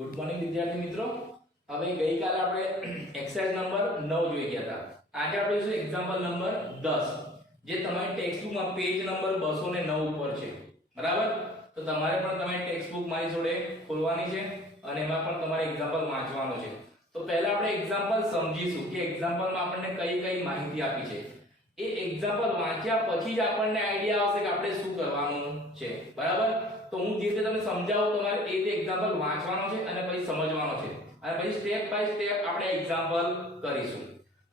Good morning વિદ્યાર્થી મિત્રો। હવે ગઈકાલે આપણે એક્સરસાઇઝ નંબર 9 જોઈ ગયા હતા। આજે આપણે જોઈશું એક્ઝામ્પલ નંબર 10 જે તમારી ટેક્સ્ટબુકમાં પેજ નંબર 209 ઉપર છે, બરાબર। તો તમારે પણ તમારી ટેક્સ્ટબુક મારી જોડે ખોલવાની છે અને એમાં પણ તમારે એક્ઝામ્પલ વાંચવાનો છે। તો પહેલા આપણે એક્ઝામ્પલ સમજીશું કે એક્ઝામ્પલમાં આપણને કઈ કઈ માહિતી આપી છે। એ એક્ઝામ્પલ વાંચ્યા પછી જ આપણને આઈડિયા આવશે કે આપણે શું કરવાનું છે, બરાબર। તો હું જે રીતે તમને સમજાવું તમારે એ રીતે એક્ઝામ્પલ વાંચવાનો છે અને પછી સમજવાનો છે અને પછી સ્ટેપ બાય સ્ટેપ આપણે એક્ઝામ્પલ કરીશું।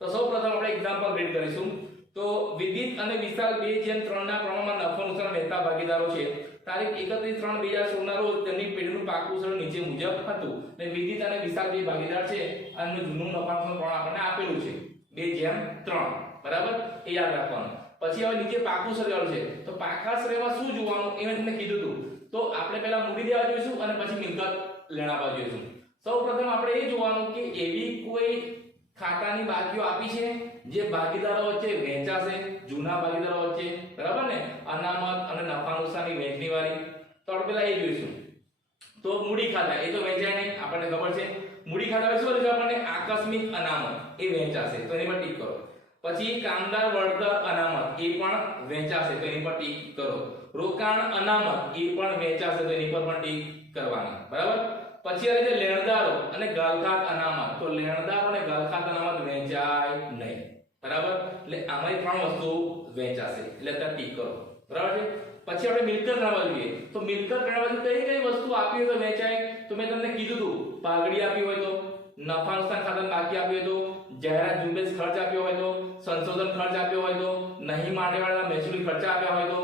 તો સૌપ્રથમ આપણે એક્ઝામ્પલ રીડ કરીશું। તો વિદિત અને વિશાલ 2:3 ના પ્રમાણમાં નફો નુકસાન વહેતા ભાગીદારો છે। તારીખ 31/3/2016 ના રોજ તેમની પેઢીનું પાકું સર નીચે મુજબ હતું અને વિદિત અને વિશાલ બે ભાગીદાર છે અને જૂનું નફા નુકસાન પ્રમાણ આપણને આપેલું છે 2:3, બરાબર। એ યાદ રાખવાનું। પછી હવે નીચે પાકું સર છે, તો પાકા સરેમાં શું જોવાનું એ મેં તમને કીધું હતું। તો આપણે પહેલા મૂડી દેવા જોઈશું અને પછી મિલકત લેણાવા જોઈશું। સૌપ્રથમ આપણે એ જોવાનું કે એવી કોઈ ખાતાની બાકીઓ આપી છે જે ભાગીદારો વચ્ચે વહેંચાશે, જૂના ભાગીદારો વચ્ચે, બરાબર ને, અનામત અને નફા નુકસાનની વહેંચણી વાળી। તો આપણે પહેલા એ જોઈશું। તો મૂડી ખાતા એ તો વહેંચાય નહીં, આપણને ખબર છે। મૂડી ખાતા શું છે, આપણને આકસ્મિક અનામત એ વહેંચાશે, તો એની પર ટીક કરો। પછી કામદાર વળતર અનામત એ પણ વહેંચાશે, તો એની પર ટીક કરો। રોકાણ અનામત એ પણ વહેંચાશે, તો એની પર પણ ટીક કરવાની, બરાબર। પછી આવે છે લેણદારો અને ગાલખાત અનામત, તો લેણદારો અને ગાલખાત અનામત વહેંચાય નહીં, બરાબર। એટલે આમાંની ત્રણ વસ્તુ વહેંચાશે, એટલે ત્યાં ટીક કરો, બરાબર છે। પછી આપણે મિલકત ગણવા જોઈએ। તો મિલકત ગણવા કઈ કઈ વસ્તુ આપી હોય તો વહેંચાય, તો મેં તમને કીધું હતું, પાઘડી આપી હોય તો, નફા નુકસાન ખાતાની બાકી આપી હોય તો, જાહેરાત ઝુંબેશ ખર્ચ આપ્યો હોય તો, સંશોધન ખર્ચ આપ્યો હોય તો, નહીં માંડવાળા મહેસૂલી ખર્ચા આપ્યા હોય તો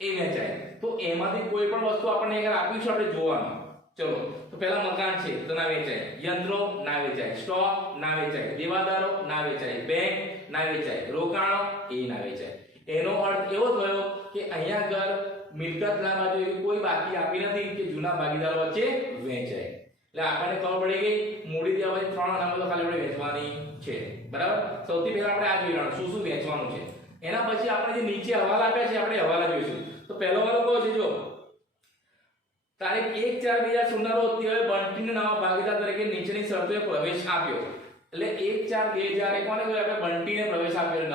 એ વહેંચાય। તો એમાંથી કોઈ પણ વસ્તુ આપણને આગળ આપી છે, આપણે જોવાનું। ચલો, તો પહેલા મકાન છે તો ના વેચાય, યંત્રો ના વેચાય, સ્ટોક ના વેચાય, દેવાદારો ના વેચાય, બેંક ના વેચાય, રોકાણો એ ના વેચાય। એનો અર્થ એવો થયો કે અહીંયા આગળ મિલકત ના બાજુ એવી કોઈ બાકી આપી નથી કે જૂના ભાગીદારો વચ્ચે વહેંચાય। એટલે આપણને ખબર પડી ગઈ મૂડી દેવા પછી ત્રણ અનામતો ખાલી આપણે વેચવાની છે, બરાબર। સૌથી પહેલા આપણે આ જોઈ લેવાનું શું શું વેચવાનું છે। એના પછી આપણે જે નીચે હવાલા આપ્યા છે આપણે હવાલા જોઈશું। તો પહેલો વાળો કયો છે, જો તારીખ 1/4/2016 ના રોજ તેઓએ બંટીને નવા ભાગીદાર તરીકે નીચેની શરતોએ પ્રવેશ આપ્યો। એટલે 1/4/2001 કોને કહ્યું, આપણે બંટીને પ્રવેશ આપ્યો।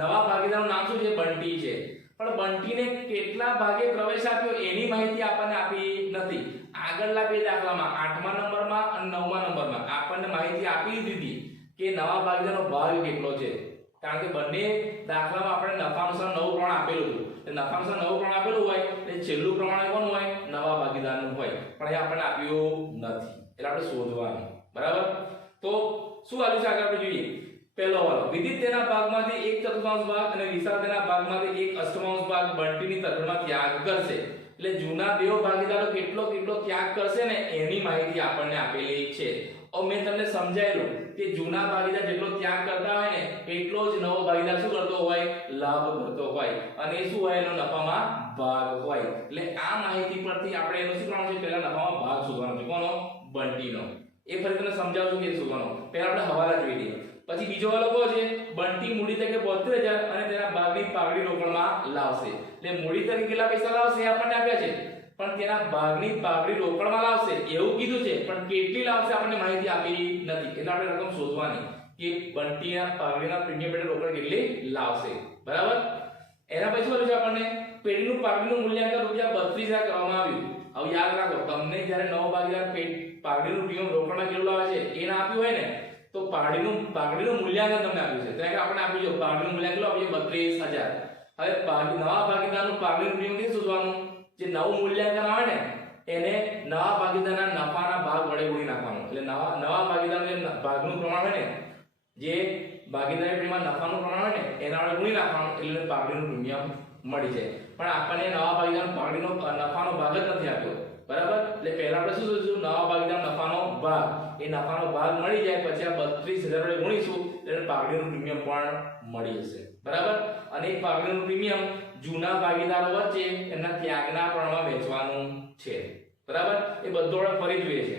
નવા ભાગીદારનું નામ શું છે, બંટી છે, પણ બંટીને કેટલા ભાગે પ્રવેશ આપ્યો એની માહિતી આપણને આપી નથી। આગળના બે દાખલામાં 8મા નંબરમાં અને 9મા નંબરમાં આપણને માહિતી આપી દીધી કે નવા ભાગીદારનો ભાગ કેટલો છે, કારણ કે બંને દાખલામાં આપણે નફા નુકસાન નવું પ્રમાણ આપેલું હતું। એટલે નફા નુકસાન નવું પ્રમાણ આપેલું હોય એટલે છેલ્લું પ્રમાણ કોનું હોય, નવા ભાગીદારનું હોય, પણ એ આપણને આપ્યું નથી, એટલે આપણે શોધવાનું, બરાબર। તો શું આવ્યું છે આગળ આપણે જોઈએ। પહેલો વાળો, વિદિત તેના ભાગમાંથી 1/4 ભાગ અને વિશાલ તેના ભાગમાંથી 1/8 ભાગ બંટીની તરફેણમાં ત્યાગ કરશે। એટલે જૂના બે ભાગીદારો કેટલો ત્યાગ કરશે ને એની માહિતી આપણને આપેલી છે। હવે મેં તમને સમજાયેલું કે જૂના ભાગીદાર જેટલો ત્યાગ કરતા હોય ને એટલો જ નવો ભાગીદાર શું કરતો હોય, લાભ કરતો હોય, અને એ શું હોય, એનો નફામાં ભાગ હોય। એટલે આ માહિતી પરથી આપણે એનું શું કરવાનું છે, પહેલા નફામાં ભાગ શોધવાનો છે, કોનો, બંટીનો। એ ફરી તમને સમજાવું છું કે શોધવાનો। પહેલા આપણે હવાલા જોઈ લઈએ। પછી બીજો વાળો કયો છે, બંટી મૂડી તરીકે 72000 અને તેના ભાગની પાઘડી રોકડમાં લાવશે। એટલે મૂડી તરીકે કેટલા પૈસા લાવશે એ આપણને આપ્યા છે, પણ તેના ભાગની પાઘડી રોકડમાં લાવશે એવું કીધું છે, પણ કેટલી લાવશે આપણને માહિતી આપી નથી। એટલે આપણે રકમ શોધવાની કે બંટીના પાઘડીના પ્રીમિયમ પેટે રોકડ કેટલી લાવશે, બરાબર। એના પછી શું છે, આપણને પેઢીનું પાઘડીનું મૂલ્યાંકન ₹32,000 કરવામાં આવ્યું। હવે યાદ રાખો, તમને જ્યારે નવો ભાગીદાર પાઘડીનું પ્રીમિયમ રોકડમાં કેટલું લાવે છે એ ના આપ્યું હોય ને, તો પાઘડીનું મૂલ્યાંકન તમને આપ્યું છે, તો આપણે આપ્યું છે પાઘડીનું મૂલ્યાંકન આપ્યું 32,000। હવે નવા ભાગીદારનું પાઘડીનું પ્રીમિયમ કેવી શોધવાનું, જે નવું મૂલ્યાંકન આવે ને એને નવા ભાગીદારના નફાના ભાગ વડે ગુણી નાખવાનું। એટલે નવા ભાગીદારનું જે ભાગનું પ્રમાણ હોય ને, જે ભાગીદારી પ્રીમિયમ નફાનું પ્રમાણ હોય ને એના વડે ગુણી નાખવાનું, એટલે પાઘડીનું પ્રીમિયમ મળી જાય। પણ આપણને નવા ભાગીદારનો પાઘડીનો નફાનો ભાગ જ નથી આપ્યો, બરાબર। એટલે પહેલા આપણે શું શોધીશું, નવા ભાગીદાર નફાનો ભાગ, એ નફાનો ભાગ મળી જાય પછી આ 32,000 વડે ગુણીશું એટલે પાઘડીનું પ્રીમિયમ પણ મળી જશે, બરાબર। અને એ પાઘડીનું પ્રીમિયમ જૂના ભાગીદારો વચ્ચે એના ત્યાગના પ્રમાણમાં વેચવાનું છે, બરાબર। એ બધો આપણે ફરી જોઈએ છે।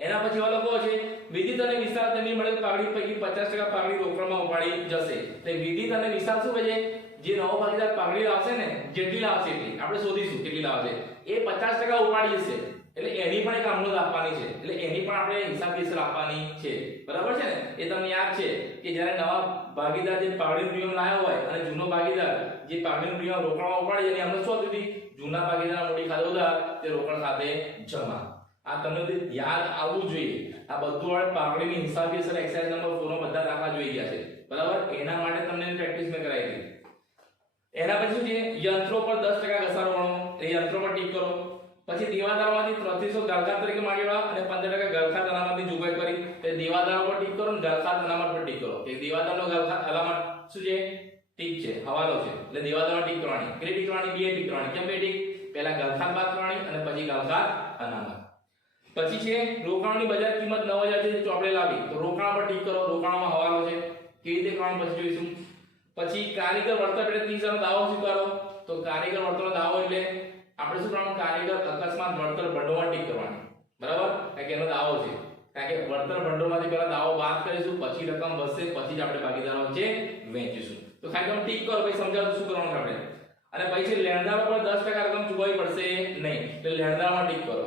એના પછી વાળો કયો છે, વિદિત અને વિશાલ તેમની મળેલ પાઘડી પૈકી 50% પાઘડી રોકડમાં ઉપાડી જશે। એટલે વિદિત અને વિશાલ શું કહે છે, જે નવો ભાગીદાર પાઘડી લાવશે ને જેટલી લાવશે એટલી આપણે શોધીશું કેટલી લાવશે, એ 50% ઉપાડી જશે। એટલે એની પણ એક અમૃત આપવાની છે, એટલે એની પણ આપણે હિસાબ કિસર આપવાની છે, બરાબર છે ને? એ તમને યાદ છે કે જ્યારે નવા ભાગીદાર જે પાવડીનો પ્રીમિયમ લાવ્યો હોય અને જૂનો ભાગીદાર જે પાવડીનો પ્રીમિયમ રોકડમાં ઉપાડી એની અમૃત શું હતી? જૂના ભાગીદારના મૂડી ખાતે ઉધાર, તે રોકડ ખાતે જમા. આ તમને યાદ આવવું જોઈએ. આ બધું આપણે પાવડીની હિસાબ કિસર એક્સરસાઇઝ નંબર 4 માં બધા દાખલા જોઈ ગયા છે, બરાબર? એના માટે તમને પ્રેક્ટિસ મેં કરાવી હતી. એના પછી શું છે? યંત્રો પર 10% ઘસારો ગણો, એ યંત્રો પર ટીક કરો. પછી દેવાદારોમાંથી 3300 ગાળખાત તરીકે માંગેલા અને 15% ગાળખાત અનામતની જોગવાઈ કરી, તો દેવાદારો પર ટીક કરો અને ગાળખાત અનામત પર ટીક કરો. કે દેવાદારનો ગાળખાત અનામત શું છે? ટીક છે, હવાલો છે, એટલે દેવાદારમાં ટીક કરવાની. કેટલી ટીક કરવાની? 2 ટીક કરવાની. કેમ 2 ટીક? પહેલા ગાળખાત બાદ કરવાની અને પછી ગાળખાત અનામત. પછી છે રોકાણની બજાર કિંમત 9000 છે, ચોપડે લાવી, તો રોકાણ પર ટીક કરો. રોકાણમાં હવાલો છે, કેવી રીતે કરવાનું પછી જોઈશું. પછી કારીગર વળતર પેટે 30000 નો દાવો સ્વીકારો, તો કારીગર વળતરનો દાવો એટલે આપણે શું કરવાનું? કારીગર અકસ્માત વળતર ભંડોળમાં ટીક કરવાની, બરાબર? કારણ કે એનો દાવો છે, કારણ કે વળતર ભંડોળમાંથી પહેલા દાવો બાદ કરીશું, પછી રકમ વધશે, પછી જ આપણે ભાગીદારો વચ્ચે વહેંચીશું. તો ખાલી તમે ટીક કરો, પછી સમજાવું શું કરવાનું આપણે. અને પછી લેણદારો પર 10% રકમ ચૂકવવી પડશે નહીં, એટલે લેણદારમાં ટીક કરો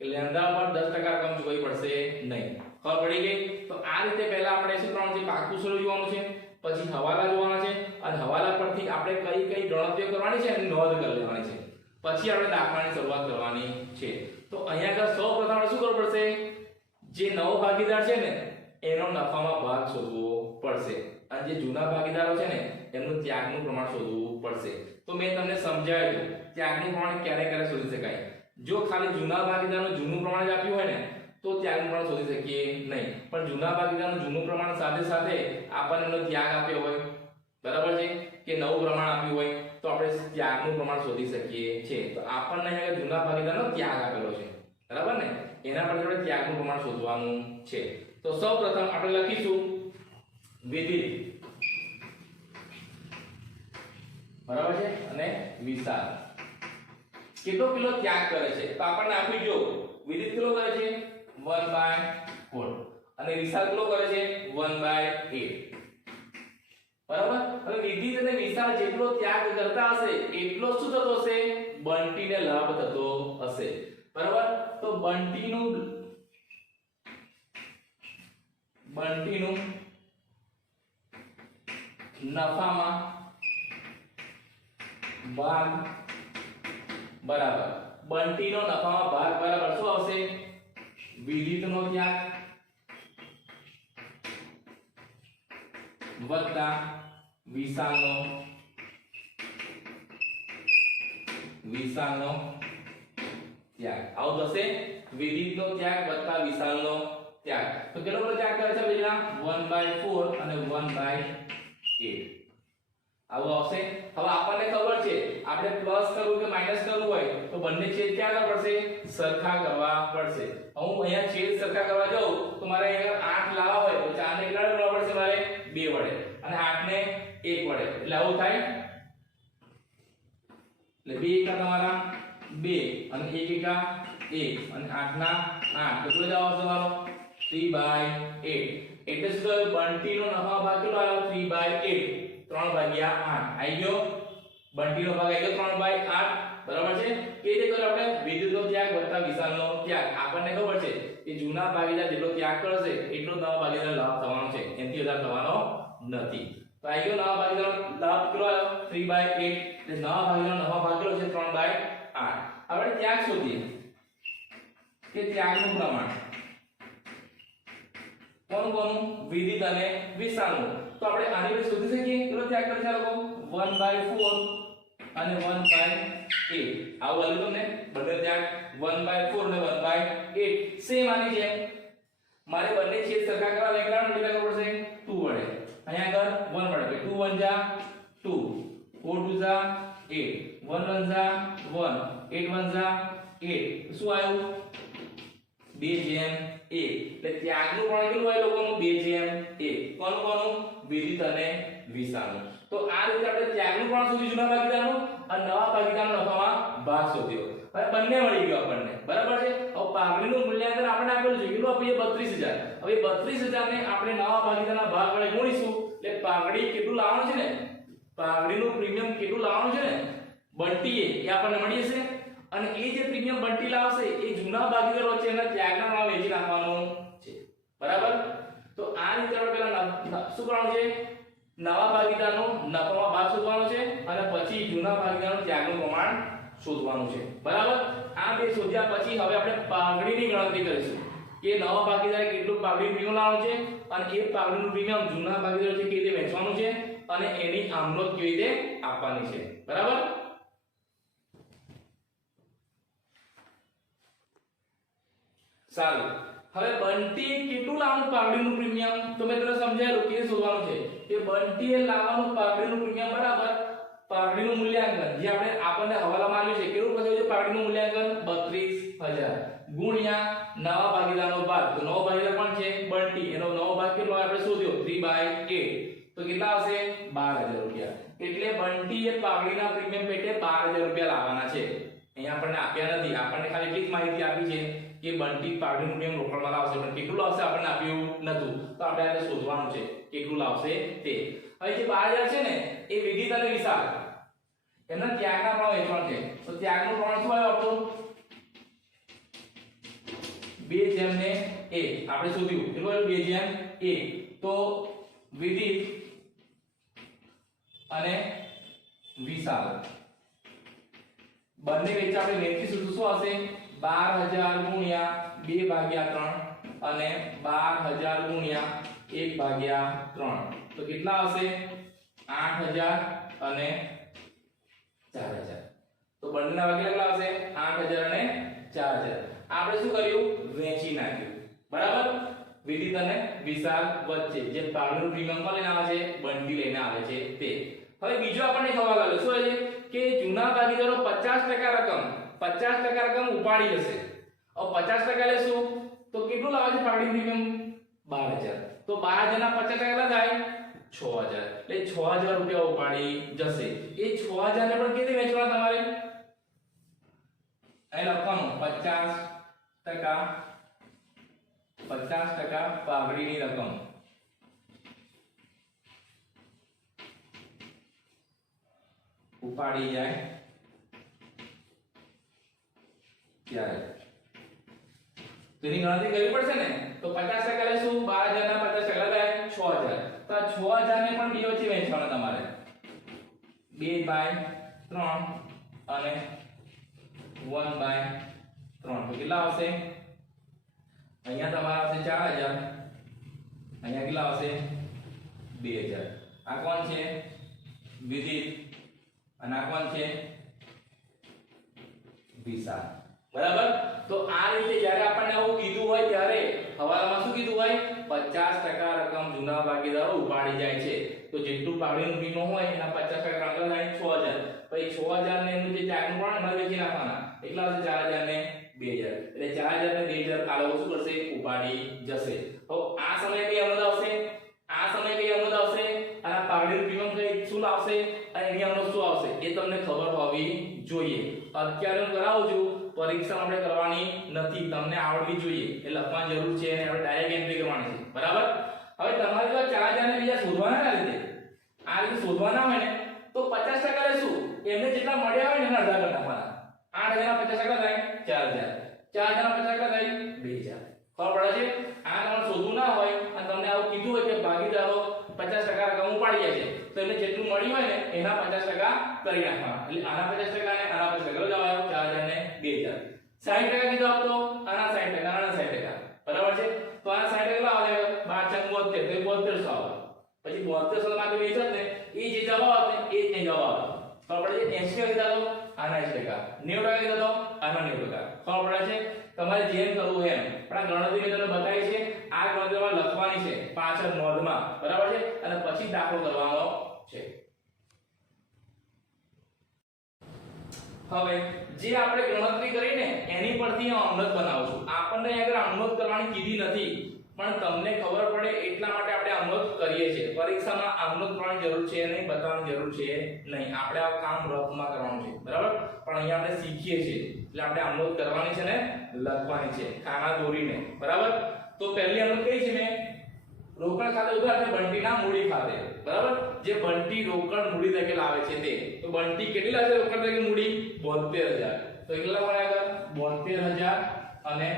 કે લેણદાર પર 10% રકમ ચૂકવવી પડશે નહીં. ખબર પડી ગઈ? તો આ રીતે પહેલા આપણે શું કરવાનું છે? પાકું સ્વરૂપ જોવાનું છે, પછી હવાલા જોવાના છે અને હવાલા પરથી આપણે કઈ કઈ ગણતરીઓ કરવાની છે એની નોંધ કરી લેવાની છે. પછી આપણે દાખલાની શરૂઆત કરવાની છે. તો અહીંયા આગળ સૌપ્રથમ આપણે શું કરવું પડશે? જે નવો ભાગીદાર છે ને એનો નફામાં ભાગ શોધવો પડશે અને જે જૂના ભાગીદારો છે ને એમનું ત્યાગનું પ્રમાણ શોધવું પડશે. તો મેં તમને સમજાવ્યું ત્યાગનું પ્રમાણ ક્યારે ક્યારે શોધી શકાય. જો ખાલી જૂના ભાગીદારનું જૂનું પ્રમાણ જ આપ્યું હોય ને તો ત્યાગનું પ્રમાણ શોધી શકીએ નહીં, પણ જૂના ભાગીદારનું જૂનું પ્રમાણ સાથે સાથે આપણને એનો ત્યાગ આપ્યો હોય, બરાબર છે, કે નવું પ્રમાણ આપ્યું હોય, તો આપણે ત્યાગનું પ્રમાણ શોધી શકીએ છીએ. તો આપણને અહીંયા જૂના ભાગીદારનો ત્યાગ આપેલો છે, બરાબર ને? એના પરથી આપણે ત્યાગનું પ્રમાણ શોધવાનું છે. તો સૌપ્રથમ આપણે લખીશું વિધિ, બરાબર છે, અને વિશાળ કેટલો કિલો ત્યાગ કરે છે. તો આપણને આપી જો વિધિ કેટલો કરે છે? 1/4 અને વિશાળ કેટલો કરે છે? 1/8. બરાબર? હવે વિધિ અને વિશાળ જેટલો ત્યાગ કરતા હશે એટલો શું થતો હશે? બંટીને લાભ થતો હશે, બરાબર? તો બંટીનું નફામાં ભાગ બરાબર, બંટીનો નફામાં ભાગ બરાબર શું આવશે? વિદિતનો ત્યાગ વત્તા વિશાળનો ત્યાગ. આવું થશે વિદિતનો ત્યાગ વત્તા વિશાળનો ત્યાગ. તો કેટલો ત્યાગ કરે છે બેટા? 1/4 અને 1/8. આવું આવશે. હવે આપણને ખબર છે આપણે પ્લસ કરવું કે માઈનસ કરવું હોય તો બંને છેદ ક્યાં કરવા પડશે? સરખા કરવા પડશે. હું અહીંયા છેદ સરખા કરવા જાઉં તો મારે અહીંયા 8 લાવવા હોય તો 4 ને કેટલા વડે પડશે? મારે 2 વડે અને 8 ને 1 વડે. એટલે આવું થાય. એટલે 2 એકા તમારા 2 અને 1 એકા 1 અને 8 ના 8. કેટલો જવાબ આવશે તમારો? 3/8. એટલે શું થયું? બંટીનો નફા ભાગ કેટલો આવ્યો? 3/8. 3/8 આવી ગયો. બંટીનો ભાગ આવી ગયો 3/8. બરાબર છે? કે રીતે કર્યું આપણે? વિદ્યુતનો ત્યાગ વત્તા વિશાળનો ત્યાગ. આપણને ખબર છે કે જૂના ભાગીદાર જેટલો ત્યાગ કરશે એટલો નવા ભાગીદાર લાભ થવાનો છે, એનાથી વધારે થવાનો નથી. તો આવી ગયો નવા ભાગીદારનો લાભ કેટલો આવ્યો? 3/8. એટલે નવા ભાગીદારનો નફા ભાગ કેટલો છે? 3/8. આપણે ત્યાગ શોધીએ કે ત્યાગનું પ્રમાણ કોનું? વિદિત અને વિશાળનું. તો આપણે આની વડે શોધી શકીએ કેટલો ત્યાગ કરે છે લોકો? 1/4 અને 1/8. આવું આવ્યું તમને બંને ત્યાગ 1/4 અને 1/8 સેમ આની જેમ. મારે બંને છેદ સરખા કરવા કેટલા મલ્ટીપ્લાય કરવો પડશે? 2 વડે. અહીંયા આગળ 1 વડે. 2 1 જા 2, 4 2 જા 8, 1 1 જા 1, 8 1 જા 8. શું આવ્યું? 2/1. એટલે ત્યાગનું પ્રમાણ કેટલું હોય લોકોનું? 2/1. કોનું? વિદિત અને વિશાળનું. તો આ રીતે આપણે ત્યાગનું પ્રમાણ શોધ્યું જૂના ભાગીદારનું અને નવા ભાગીદારનો નફામાં ભાગ શોધ્યો. હવે બંને મળી ગયો આપણને, બરાબર છે? હવે પાઘડીનું મૂલ્યાંકન આપણે આપેલું છે કેટલું આપીએ? 32000. હવે 32000 ને આપણે નવા ભાગીદારના ભાગ વડે ગુણીશું એટલે પાઘડી કેટલું લાવવાનું છે ને? પાઘડીનું પ્રીમિયમ કેટલું લાવવાનું છે ને બંટીએ એ આપણને મળી જશે. અને એ જે પ્રીમિયમ બંટી લાવશે એ જૂના ભાગીદારો છે એના ત્યાગના નામ વેચી નાખવાનું છે, બરાબર? તો આ રીતે આપણે પહેલા શું કરવાનું છે, નવા ભાગીદારનો નફામાં ભાગ શોધવાનો છે અને પછી જૂના ભાગીદારનો ત્યાગનું પ્રમાણ શોધવાનું છે, બરાબર? આ બે શોધ્યા પછી હવે આપણે પાઘડીની ગણતરી કરીશું કે નવા ભાગીદારે કેટલું પાઘડી પ્રીમિયમ લાવવાનું છે અને એ પાઘડીનું પ્રીમિયમ જૂના ભાગીદારો છે કેવી રીતે વેચવાનું છે અને એની આમનોંધ કેવી રીતે આપવાની છે, બરાબર? સારું, હવે બંટી કેટલું લાવવાનું પાઘડીનું પ્રીમિયમ તો મેં તમને સમજાયેલું કે શોધવાનું છે કે બંટીએ લાવવાનું પાઘડીનું પ્રીમિયમ બરાબર પાઘડીનું મૂલ્યાંકન જે આપણને હવાલામાં આવ્યું છે કેટલું પછી છે પાઘડીનું મૂલ્યાંકન 32000 ગુણ્યા નવા ભાગીદારનો ભાગ તો નવો ભાગીદાર કોણ છે બંટી એનો નવો ભાગ કેટલો આપણે શોધ્યો 3/8 તો કેટલા આવશે 12000 રૂપિયા એટલે બંટીએ પાઘડીના પ્રીમિયમ પેટે 12000 રૂપિયા લાવવાના છે અહીંયા આપણને આપ્યા નથી આપણને ખાલી એટલી જ માહિતી આપી છે કે બંટી પાઘડીનું પ્રીમિયમ રોકડમાં લાવશે પણ કેટલું લાવશે આપણને આપ્યું નતું તો આપણે આ શોધવાનું છે કેટલું લાવશે તે હવે જે 12000 છે ને એ વિદિત અને વિશાલ એના ત્યાગના પ્રમાણ વેચવાનું છે તો ત્યાગનું પ્રમાણ શું આવ્યું આપણું 2:1 આપણે શોધ્યું કેટલું આવ્યું 2:1 તો વિદિત અને વિશાલ બંને વચ્ચે આપણે વેચી સૂત્ર શું હશે 12000 ગુણ્યા 2/3 અને 12000 ગુણ્યા 1/3 તો કેટલા આવશે 8000 અને 4000 તો બંનેના ભાગ કેટલા આવશે 8000 અને 4000 આપણે શું કર્યું વેચી નાખ્યું બરાબર વિદિત અને વિશાલ વચ્ચે જે પાઘડીનું પ્રીમિયમ લઈને આવે છે બંટી લઈને આવે છે તે હવે બીજો આપણને સવાલ આવ્યો શું છે કે જૂના ભાગીદારો 50% રકમ ઉપાડી જશે હવે 50% એટલે શું તો કેટલું લાવે છે પાઘડી પ્રીમિયમ 12000 તો 12000 ના 50% કેટલા થાય 6000 એટલે 6000 રૂપિયા ઉપાડી જશે એ 6000 ને પણ કેવી વેચવાના તમારે અહીં લખવાનું 50% પાઘડીની રકમ ઉપાડી જાય ત્યારે તેની ગણતરી કરવી પડશે ને તો 50% એટલે શું 12000 ના 50% થાય 6000 તો આ 6000 ને પણ બીજો છે વેચવાના તમારે 2/3 અને 1/3 તો કેટલા આવશે અહીંયા તમારા આવશે 4000 અહીંયા કેટલા આવશે 2000 આ કોણ છે વિદિત અને આ કોણ છે વિશાલ બરાબર તો આ રીતે જ્યારે આપણને આવું કીધું હોય ત્યારે હવાલામાં શું કીધું હોય 50% રકમ જૂના ભાગીદારો ઉપાડી જાય છે તો જેટલું પાઘડીનું પ્રીમિયમ હોય એના 50% રકમ થાય 6000 પછી 6000 ને એનું જે ત્યાગનું પ્રમાણ એમાં વેચી નાખવાના એટલા આવશે 4000 ને 2000 એટલે 4000 ને 2000 આ લોકો શું કરશે ઉપાડી જશે તો આ સમયે કઈ અમદ આવશે અને પાઘડીનું પ્રીમિયમ કઈ શું લાવશે અને એની અમદ શું આવશે એ તમને ખબર હોવી જોઈએ અત્યારે હું કરાવું છું પરીક્ષા આપણે કરવાની નથી તમને આવડવી જોઈએ એ લખવાની જરૂર છે અને આપણે ડાયરેક્ટ એન્ટ્રી કરવાની છે બરાબર હવે તમારે જો 4000 ને બીજા શોધવાના આ રીતે શોધવાના હોય ને તો 50% એટલે શું એમને જેટલા મળ્યા હોય ને એના અડધા કરી નાખવાના 8000 ના 50% થાય 4000 ના 50% થાય 2000 ખબર પડે છે આ તમારે શોધવું ના હોય અને તમને આવું કીધું હોય કે ભાગીદારો 50% રકમ ઉપાડી જાય છે તો એમને જેટલું મળ્યું હોય ને એના 50% કરી નાખવાના એટલે આના 50% અને આના 50% કેટલો જવાબ આવ્યો 4000 ને 2000 60% કીધું આપતો આના 60% આના 60% બરાબર છે તો આના 60% કેટલા આવે 12 72 તો 7200 આવે પછી 7200 માં તો વેચત ને એ જે જવાબ આવે એ જ નહીં જવાબ આવે ખબર પડે છે 80% કીધા તો આના 80% 90% કીધા તો આના 90% ખબર પડે છે તમારે જેમ કરવું એમ પણ આ ગણતરી મેં તમને બતાવી છે આ ગણતરીમાં લખવાની છે પાછળ નોંધમાં બરાબર છે અને પછી દાખલો કરવાનો છે હવે જે આપણે ગણતરી કરીને એની પરથી અમલત બનાવશું આપણને આગળ અમલત કરવાની કીધી નથી પણ તમને ખબર પડે એટલા માટે આપણે અમલત કરીએ છીએ પરીક્ષામાં અમલત કરવાની જરૂર છે નહીં બતાવવાની જરૂર છે નહીં આપણે આ કામ રફમાં કરવાનું છે બરાબર પણ અહીંયા આપણે શીખીએ છીએ એટલે આપણે અમલત કરવાની છે ને લખવાની છે ખાના દોરીને બરાબર તો પહેલી અમલત કઈ છે મેં રોકડ ખાતે ઉધાર છે બંટીના મૂડી ખાતે બરાબર જે બંટી રોકડ મૂડી તરીકે લાવે છે તે તો બંટી કેટલી લાવે રોકડ તરીકે મૂડી 72000 તો કેટલા મળ્યા આગળ 72000 અને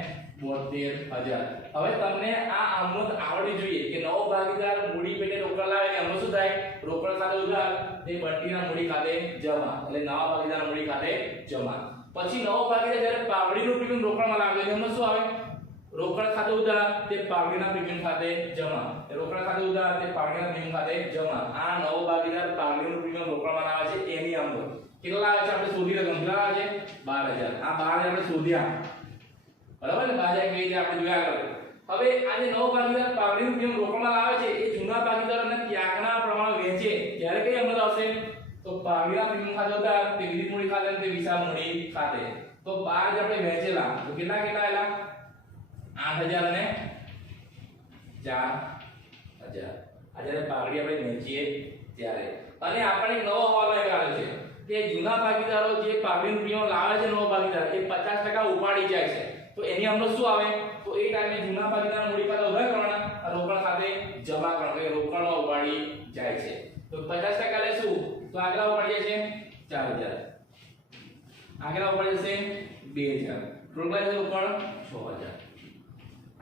72000. હવે તમને આ આમનો આવડી જોઈએ કે નવો ભાગીદાર મૂડી પેટે રોકડ લાવે ને આમનો શું થાય રોકડ ખાતે ઉધાર તે બંટીના મૂડી ખાતે જમા એટલે નવા ભાગીદાર મૂડી ખાતે જમા. પછી નવો ભાગીદાર જ્યારે પાવડીનું પ્રીમિયમ રોકડમાં લાવે એટલે એમનો શું આવે રોકડ ખાતે ઉધાર તે પાવડીના પ્રીમિયમ ખાતે જમા રોકડ ખાતે ઉધાર તે પાવડીના પ્રીમિયમ ખાતે જમા. આ નવો ભાગીદાર પાવડીનું પ્રીમિયમ રોકડમાં લાવે છે એની આમનો કેટલા આવે છે આપણે શોધી રકમ કેટલા આવે છે 12000. આ 12000 આપણે શોધ્યા બરાબર ને 12000 કેવી રીતે આપણે જોયા આગળ. હવે આ જે નવો ભાગીદાર પાવડીનું પ્રીમિયમ રોકડમાં લાવે છે એ જૂના ભાગીદારોને ત્યાગના પ્રમાણે વેચે ત્યારે કઈ અમલ આવશે તો પાવડીના પ્રીમિયમ ખાતે ઉધાર તે વિવિધ મૂડી ખાતે અને તે વિશાળ મૂડી ખાતે. તો 12 આપણે વેચેલા તો કેટલા આવેલા 8000 અને 4000. આ જ્યારે પાવડી આપણે વેચીએ ત્યારે અને આપણે એક નવો હવાલો આવ્યો છે કે જૂના ભાગીદારો જે પાવડીનું પ્રીમિયમ લાવે છે નવો ભાગીદાર એ 50% ઉપાડી જાય છે તો એની અમલ શું આવે તો એ ટાઈમે જૂના ભાગીદાર મૂડી ખાતે ઉધાર કરવાના રોકડ ખાતે જમા કરવાના એટલે રોકડમાં ઉપાડી જાય છે. તો 50% લેશું તો આગળ ઉપાડી જાય છે 4000 આગળ ઉપાડી જશે 2000 રોકડ છે રોકડ 6000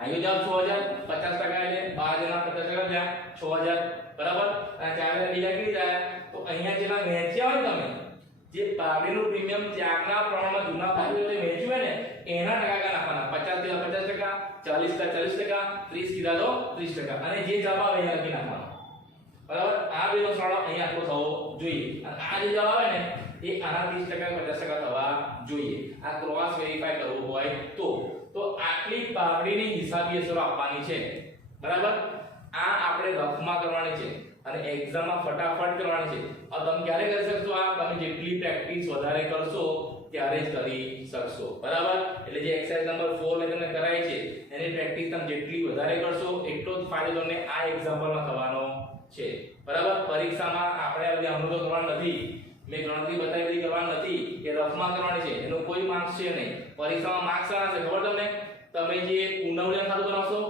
આયો જવાબ 6000 50% એટલે 12000 ના 50% થયા 6000 બરાબર અને 4000 બીજા કેટલી જાય તો અહીંયા જેટલા વેચ્યા હોય તમે જે પાવડીનું પ્રીમિયમ ત્યાગના પ્રમાણમાં જૂના ભાગીદારોએ વેચ્યું હોય ને એના ટકા નાખવાના 50 કીધા 50%, 40 કીધા 40%, 30 કીધા તો 30% અને જે જવાબ આવે અહીંયા લખી નાખવાનો બરાબર. આ બેનો સરવાળો અહીંયા આટલો થવો જોઈએ અને આ જે જવાબ આવે ને એ આના 30% 50% થવા જોઈએ. આ ક્રોસ વેરીફાઈ કરવું હોય તો આટલી પાવડીની હિસાબી અસરો આપવાની છે બરાબર. આ આપણે રફમાં કરવાની છે અને એક્ઝામમાં ફટાફટ કરવાની છે. હવે તમે ક્યારે કરી શકશો આ તમે જેટલી પ્રેક્ટિસ વધારે કરશો ત્યારે જ કરી શકશો બરાબર. એટલે જે એક્સરસાઇઝ નંબર 4 મેં તમને કરાવી છે એની પ્રેક્ટિસ તમે જેટલી વધારે કરશો એટલો જ ફાયદો તમને આ એક્ઝામ્પલમાં થવાનો છે બરાબર. પરીક્ષામાં આપણે બધી અમૃતો કરવાનું નથી મેં ગણતરી બતાવી બધી કરવાની નથી કે રફમાં કરવાની છે એનો કોઈ માર્ક્સ છે નહીં. પરીક્ષામાં માર્ક્સ આના છે ખબર તમને તમે જે પુનઃમૂલ્યાંકન ખાતું બનાવશો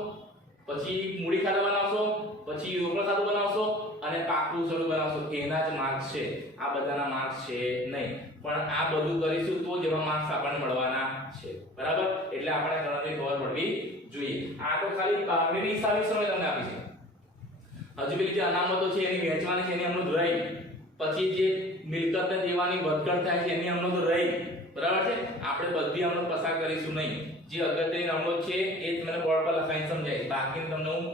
પછી મૂડી ખાતું બનાવશો પછી રોકડ ખાતું બનાવશો અને પાકું સ્વરૂપ બનાવશો એના જ માર્ક્સ છે. આ બધાના માર્ક્સ છે નહીં પણ આ બધું કરીશું તો જ એમાં માર્ક્સ આપણને મળવાના છે બરાબર. એટલે આપણે ગણતરી ખબર પડવી જોઈએ. આ તો ખાલી પાવડીની હિસાબી સમય તમને આપી છે. હજુ પેલી જે અનામતો છે એની વેચવાની છે એની અમનો રહી પછી જે મિલકતને દેવાની વધઘટ થાય છે એની અમનો તો રહી બરાબર છે. આપણે બધી અમનો પસાર કરીશું નહીં. જે અગત્યની અમલો છે એ જ મને બોર્ડ પર લખાઈને સમજાય બાકી તમને હું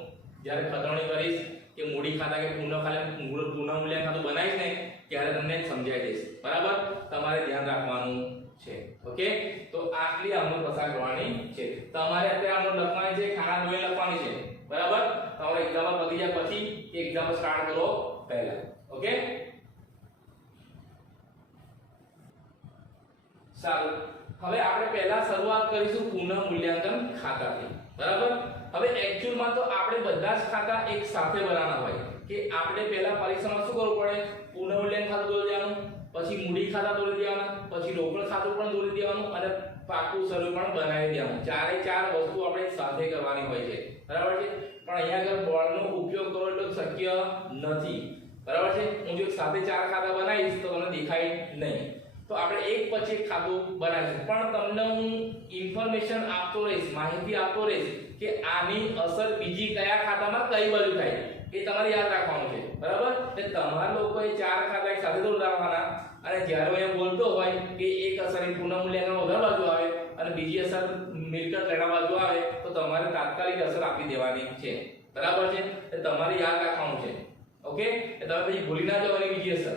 જ્યારે ખતરણી કરીશ કે મૂડી ખાતા કે પુનઃમૂલ્યાંકન ખાતું બનાવીશ ને ત્યારે તમને સમજાઈ દઈશ બરાબર. તમારે ધ્યાન રાખવાનું છે ઓકે. તો આટલી અમલો પસાર કરવાની છે. તમારે અત્યારે અમલો લખવાની છે ખાના ધોઈ લખવાની છે બરાબર. તમારે એક્ઝામ પતી જાય પછી એક્ઝામ સ્ટાર્ટ કરો પહેલા ઓકે. સારું હવે આપણે પહેલા શરૂઆત કરીશું પુનઃમૂલ્યાંકન ખાતાથી બરાબર. હવે એક્ચ્યુઅલમાં તો આપણે બધા જ ખાતા એક સાથે બનાવવાના હોય કે આપણે પહેલા પરીક્ષામાં શું કરવું પડે પુનઃમૂલ્યાંકન ખાતું દોરી દેવાનું પછી મૂડી ખાતા દોરી દેવાના પછી રોકડ ખાતું પણ દોરી દેવાનું અને પાકું સ્વરૂપ પણ બનાવી દેવાનું. ચારે ચાર વસ્તુ આપણે સાથે કરવાની હોય છે બરાબર છે. પણ અહીંયા આગળ બોર્ડનો ઉપયોગ કરવો એટલો શક્ય નથી બરાબર છે. હું જો સાથે ચાર ખાતા બનાવીશ તો તમને દેખાય નહીં તો આપણે એક પછી એક ખાતું બનાવીશું પણ તમને હું ઇન્ફોર્મેશન આપતો રહીશ માહિતી આપતો રહીશ કે આની અસર બીજી કયા ખાતામાં કઈ બાજુ થાય એ તમારે યાદ રાખવાનું છે બરાબર. એટલે તમારા લોકોએ ચાર ખાતા એક સાથે જોડવાના અને જ્યારે હું એમ બોલતો હોય કે એક અસર પુનઃમૂલ્યાંકન ઉધાર બાજુ આવે અને બીજી અસર મિલકત લેણા બાજુ આવે તો તમારે તાત્કાલિક અસર આપી દેવાની છે બરાબર છે. એટલે તમારે યાદ રાખવાનું છે ઓકે. એટલે તમે પછી ભૂલી ના જાવ બીજી અસર.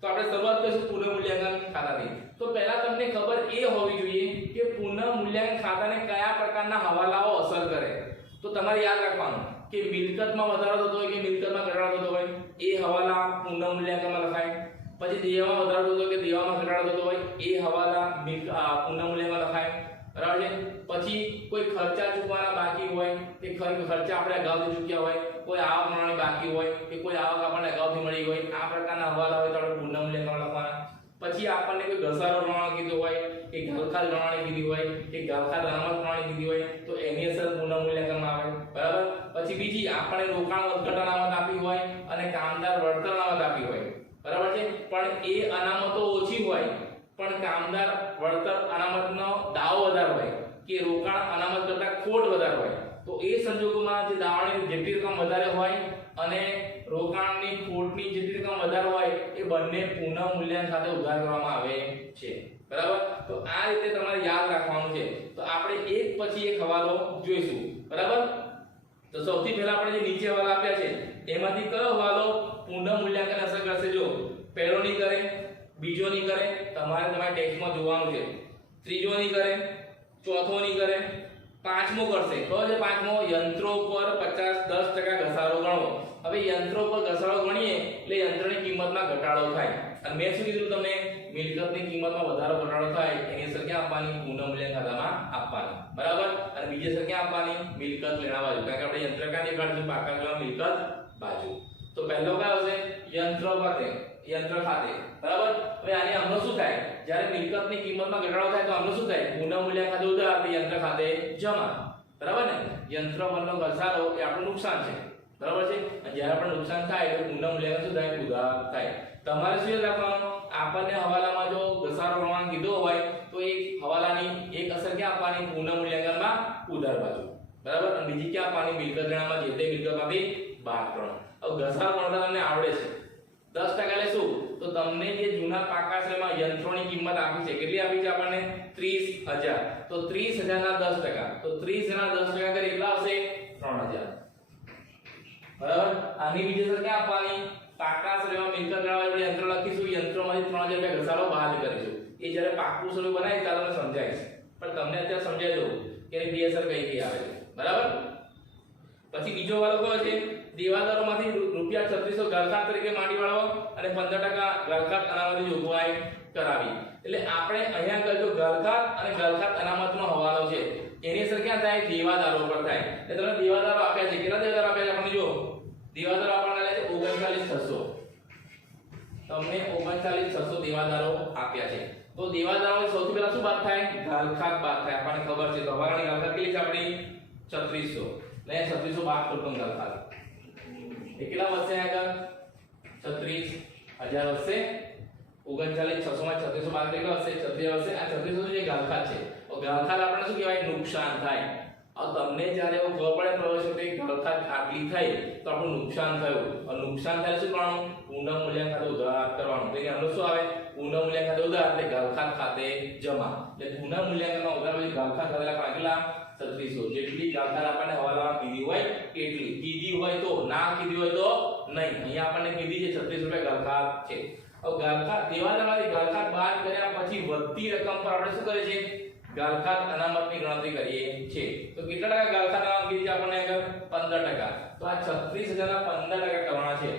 તો આપણે શરૂઆત કરીશું પુનઃમૂલ્યાંકન ખાતાથી. તો પહેલા તમને ખબર એ હોવી જોઈએ કે પુનઃમૂલ્યાંકન ખાતાને કયા પ્રકારના હવાલાઓ અસર કરે. તો તમારે યાદ રાખવાનું કે મિલકતમાં વધારો થતો હોય કે મિલકતમાં ઘટાડો થતો હોય એ હવાલા પુનઃમૂલ્યાંકનમાં લખાય. પછી દેવામાં વધારો થતો હોય કે દેવામાં ઘટાડો થતો હોય એ હવાલા પુનઃમૂલ્યાંકનમાં લખાય બરાબર છે. પછી કોઈ ખર્ચા ચૂકવવાના બાકી હોય કે ખર્ચા આપણે અગાઉથી ચૂક્યા હોય કોઈ આવક મળવાની બાકી હોય કે કોઈ આવક આપણને અગાઉથી મળી હોય આ પ્રકારના હવાલા હોય તો આપણે પુનઃમૂલ્યાંકનમાં લખવાના. પછી આપણને કોઈ ઘસારો ગણવાનો કીધો હોય કે ઘાલખાલ ગણવાની કીધી હોય કે ઘાલખાલ અનામત ગણવાની કીધી હોય તો એની અસર પુનઃમૂલ્યાંકનમાં આવે બરાબર. પછી બીજી આપણે રોકાણ વધઘટ અનામત આપી હોય અને કામદાર વળતર અનામત આપી હોય બરાબર છે પણ એ અનામતો ઓછી હોય પણ કામદાર વળતર અનામતનો દાવો વધારે હોય કે રોકાણ અનામત કરતા ખોટ વધારે હોય, તો એ સંજોગોમાં જે દાવાની જેટલી રકમ વધારે હોય અને રોકાણની ખોટની જેટલી રકમ વધારે હોય એ બંને પુનઃ મૂલ્યાંકન સાથે ઉધાર કરવામાં આવે છે. બરાબર? તો આ રીતે તમારે યાદ રાખવાનું છે. તો આપણે એક પછી એક હવાલો જોઈશું. બરાબર? તો સૌથી પહેલા આપણે જે નીચે હવાલા આપ્યા છે એમાંથી કયો હવાલો પુનઃ મૂલ્યાંકન અસર કરશે? જો પહેલો નહીં કરે, બીજો નહીં કરે, તમારે તમારા ટેક્સ્ટમાં જોવાનું છે. ત્રીજો નહીં કરે, ચોથો નહીં કરે, પાંચમો કરશે. કયો છે પાંચમો? યંત્રો પર 50-10% ઘસારો ગણવો. હવે યંત્રો પર ઘસારો ગણીએ એટલે યંત્રની કિંમતમાં ઘટાડો થાય. અને મેં શું કીધું તમને? મિલકતની કિંમતમાં વધારો ઘટાડો થાય એની અસર ક્યાં આપવાની? પુનઃ મૂલ્યાંકન ખાતામાં આપવાની. બરાબર? અને બીજી અસર ક્યાં આપવાની? મિલકત લેણા બાજુ. કારણ કે આપણે યંત્ર ક્યાં દેખાડીશું? પાકા લેવા મિલકત બાજુ. તો પહેલો કયો હશે? યંત્ર ખાતે. યંત્ર ખાતે. બરાબર? હવે આને આમનો શું થાય? જ્યારે મિલકતની કિંમતમાં ઘટાડો થાય તો આમનો શું થાય? પુનઃ મૂલ્યાંકન ખાતે ઉધાર, યંત્ર ખાતે જમા. બરાબર ને? યંત્ર પરનો ઘસારો એ આપણું નુકસાન છે. બરાબર છે? અને જ્યારે પણ નુકસાન થાય તો પુનઃ મૂલ્યાંકન શું થાય? ઉધાર થાય. તમારે શું યાદ રાખવાનું? આપણને હવાલામાં જો ઘસારો ગણવાનું કીધો હોય તો એક હવાલાની એક અસર ક્યાં આપવાની? પુનઃ મૂલ્યાંકનમાં ઉધાર બાજુ. બરાબર? અને બીજી ક્યાં આપવાની? મિલકત લેણામાં જે તે મિલકતમાંથી બાદ કરવાનો. હવે ઘસારો ગણતા તમને આવડે છે. 10% એટલે શું? તો તમને જે જૂના પાકા શ્રેણીમાં યંત્રોની કિંમત આપી છે, કેટલી આપી છે આપણને? 30,000. તો 30,000 ના 10%. તો 30,000 ના 10% કરે કેટલા આવશે? 3,000. બરાબર? આની બીજી અસર ક્યાં આપવાની? પાકા શ્રેણીમાં મિલકત લેણામાં આપણે યંત્ર લખીશું, યંત્રોમાંથી 3,000 રૂપિયા ઘસારો બાદ કરીશું. એ જ્યારે પાકું શ્રેણી બનાવી ત્યારે તમને સમજાવીશ. પણ તમને અત્યારે સમજાવી દઉં કે એની બે અસર કઈ કઈ આવે છે. બરાબર? પછી બીજો વાળો કયો છે? દેવાદારોમાંથી રૂપિયા 3600 ઘરખાત તરીકે માંડી વાળવો અને 15% ઘરખાત અનામતની જોગવાઈ કરાવી. એટલે આપણે અહીંયા કહેજો ઘરખાત અને ઘરખાત અનામતનો હવાલો છે. એની અસર ક્યાં થાય? દેવાદારો પર થાય. એટલે તમને દેવાદારો આપ્યા છે. કેટલા દેવાદારો આપ્યા છે આપણને? જો દેવાદારો આપણને લે છે 39,600. તમને 39,600 દેવાદારો આપ્યા છે. તો દેવાદારો સૌથી પહેલા શું બાદ થાય? ઘરખાત બાદ થાય. આપણને ખબર છે. તો હવાલાની ઘરખાત કેટલી છે આપણી? 3600. લે 3600 બાદ કરતો ઘરખાત. એ કેટલા વધશે? આગળ 36,000 વધશે. 39,600 માં 3600 બાદ કેટલા વધશે? 36,000 વધશે. આ 3600 જે ઘરખાત છે, તો ઘરખાત આપણને શું કહેવાય? નુકસાન થાય. હવે તમને જ્યારે એવું ખબર પડે પ્રવેશ વખતે ઘરખાત આટલી થઈ તો આપણું નુકસાન થયું. અને નુકસાન થાય શું કરવાનું? પુનઃ મૂલ્યાંકન ખાતે ઉધાર કરવાનું. તો એનું શું આવે? પુનઃ મૂલ્યાંકન ખાતે ઉધાર એટલે ઘરખાત ખાતે જમા. એટલે પુનઃ મૂલ્યાંકનમાં ઉધાર પછી ઘરખાત ખાતે લખવાનું. કેટલા? 3600. જેટલી ઘરખાત આપણને હવાલામાં કીધી હોય એટલી. કીધી હોય તો, ના કીધી હોય તો નહીં. અહીંયા આપણને કીધી છે 3600 રૂપિયા ઘરખાત છે. હવે ઘરખાત દેવાદારમાંથી ઘરખાત બાદ કર્યા પછી વધતી રકમ પર આપણે શું કરીએ છીએ? ઘરખાત અનામતની ગણતરી કરીએ છીએ. તો કેટલા ટકા ઘરખાત અનામત કીધી છે આપણને? આગળ 15%. તો આ 36,000 ના 15% કરવાના છે.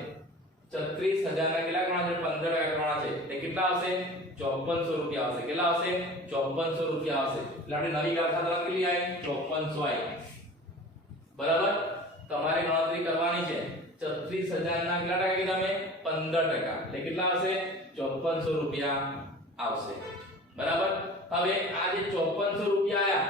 36,000 ના કેટલા કરવાના છે? 15% કરવાના છે. એટલે કેટલા આવશે? 5400 રૂપિયા આવશે. કેટલા આવશે? 5400 રૂપિયા આવશે. એટલે આપણે નવી ઘરખાત અનામત કેટલી આવી? 5400 આવી. બરાબર? તમારે ગણતરી કરવાની છે. 36,000 ના કેટલા ટકા કીધા મેં? 15%. એટલે કેટલા આવશે? 5400 રૂપિયા આવશે. બરાબર? હવે આ જે 5400 રૂપિયા આયા,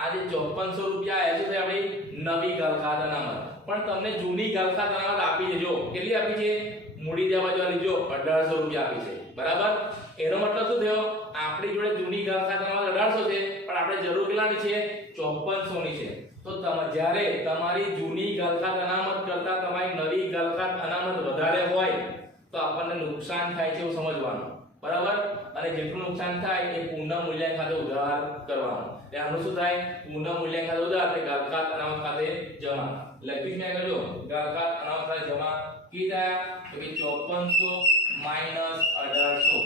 આ જે 5400 રૂપિયા આયા છે તે આપણી નવી ઘરખાત અનામત. પણ તમને જૂની ઘરખાત અનામત આપી છે. જો કેટલી આપી છે? મૂડી દેવા જવાની જો 1800 રૂપિયા આપી છે. બરાબર? એનો મતલબ શું થયો? આપણી જોડે જૂની ઘરખાત અનામત 1800 છે, પણ આપણે જરૂર કેટલાની છે? 5400 ની છે. તો જ્યારે તમારી જૂની ઘરખાત અનામત કરતા તમારી નવી ઘરખાત અનામત વધારે હોય તો આપણને નુકસાન થાય છે એવું સમજવાનું. બરાબર? અને જેટલું નુકસાન થાય એ પુનઃ મૂલ્યાંકન ખાતે ઉધાર કરવાનું. એટલે આનું શું થાય? પુનઃ મૂલ્યાંકન ખાતે ઉધાર એટલે ઘરખાત અનામત ખાતે જમા. લખી મેં કરજો ઘરખાત અનામત ખાતે જમા કી થાય તો કે 5400 માઈનસ 1800.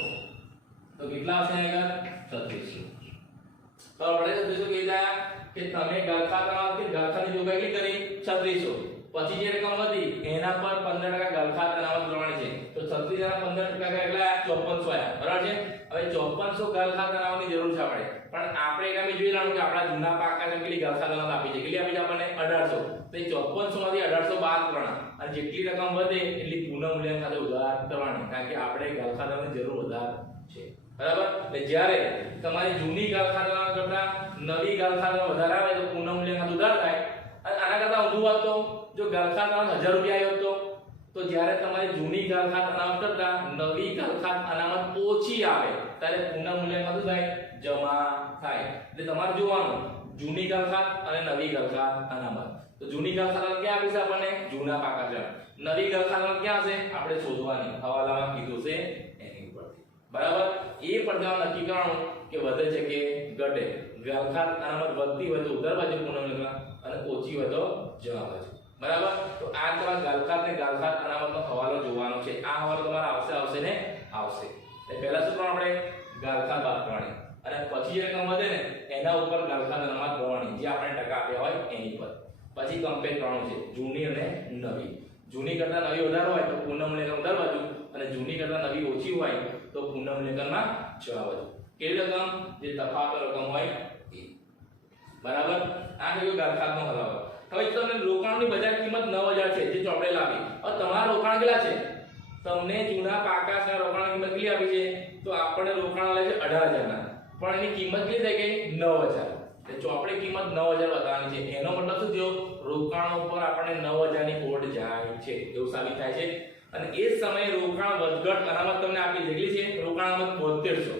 તો કેટલા આવશે? આગળ 3600. તો આપણે 3600 કી થાય કે તમે ઘરખાત અનામત કે ઘરખાતની જોગવાઈ કેટલી કરી? 3600. પછી જે રકમ હતી એના પર 15% ઘરખાત અનામત કરવાની છે. તો 36,000 ના 15% કેટલા? 5400 આયા. બરાબર છે? હવે 5400 ઘરખાત અનામતની જરૂર છે આપણે. પણ આપણે એકામે જોઈ લેવાનું કે આપણા જૂના પાકા કેટલી ઘરખાત અનામત આપી છે. કેટલી આપી છે આપણને? 1800. તો એ 5400 માંથી 1800 બાદ કરવાના. અને જેટલી રકમ વધે એટલી પુનઃ મૂલ્યાંકન ખાતે ઉધાર કરવાની. કારણ કે આપણે ઘરખાત અનામતની જરૂર વધારે છે. બરાબર? એટલે જ્યારે તમારી જૂની ઘરખાત અનામત કરતા નવી ઘરખાત અનામત વધારે આવે તો પુનઃ મૂલ્યાંકન ખાતે ઉધાર થાય. અને આના કરતા વધુ વાત તો જો ઘરખાત અનામત 1000 રૂપિયા આવ્યો તો તો જ્યારે તમારી જૂની ઘાતઘાત અનામત કરતા નવી ઘાતઘાત અનામત ઓછી આવે ત્યારે પુનઃમૂલ્યાંકન શું થાય? જમા થાય. એટલે તમારે જોવાનું જૂની ઘાતઘાત અને નવી ઘાતઘાત અનામત. તો જૂની ઘાતઘાત ક્યાં આપી છે આપણને? જૂના પાકા છે. નવી ઘાતઘાત ક્યાં છે? આપણે શોધવાની હવાલામાં કીધું છે એની ઉપરથી. બરાબર? એ પડદામાં નક્કી કરવાનું કે વધે છે કે ઘટે. ઘાતઘાત અનામત વધતી હોય તો ઉત્તર બાજુ પુનઃમૂલ્યાંકન અને ઓછી હોય તો જમા બાજુ. બરાબર? તો આ તમારા ઘાતઘાત ને ઘાતઘાત અનામતનો હવાલો જોવાનો છે. આ હવાલો તમારા આવશે ને આવશે. એટલે પહેલા શું કરવાનું? આપણે ઘાતઘાત બાદ કરવાની અને પછી જે રકમ વધે ને એના ઉપર ઘાતઘાત અનામત ગણવાની જે આપણે ટકા આપ્યા હોય એની પર. પછી કમ્પેર કરવાનું છે જૂની અને નવી. જૂની કરતા નવી વધારે હોય તો પુનઃમૂલ્યાંકન ઉત્તર બાજુ અને જૂની કરતા નવી ઓછી હોય તો પુનઃમૂલ્યાંકનમાં જવા બાજુ. કેવી રકમ? જે તફાવત રકમ હોય એ. બરાબર? આ થયું ઘાતઘાતનો હવાલો. હવે તમને રોકાણની બજાર કિંમત 9000 છે જે ચોપડે લાવી. હવે તમારા રોકાણ કેટલા છે? તમને જૂના પાકા છે રોકાણની કિંમત કેટલી આપી છે? તો આપણને રોકાણ લે છે 18000 ના. પણ એની કિંમત કેટલી થઈ ગઈ? 9000. એટલે ચોપડે કિંમત 9000 બતાવવાની છે. એનો મતલબ શું થયો? રોકાણ ઉપર આપણને 9000 ની ખોટ જાય છે એવું સાબિત થાય છે. અને એ સમયે રોકાણ વધઘટ અનામત તમને આપી છે. કેટલી છે? રોકાણ અનામત 7200.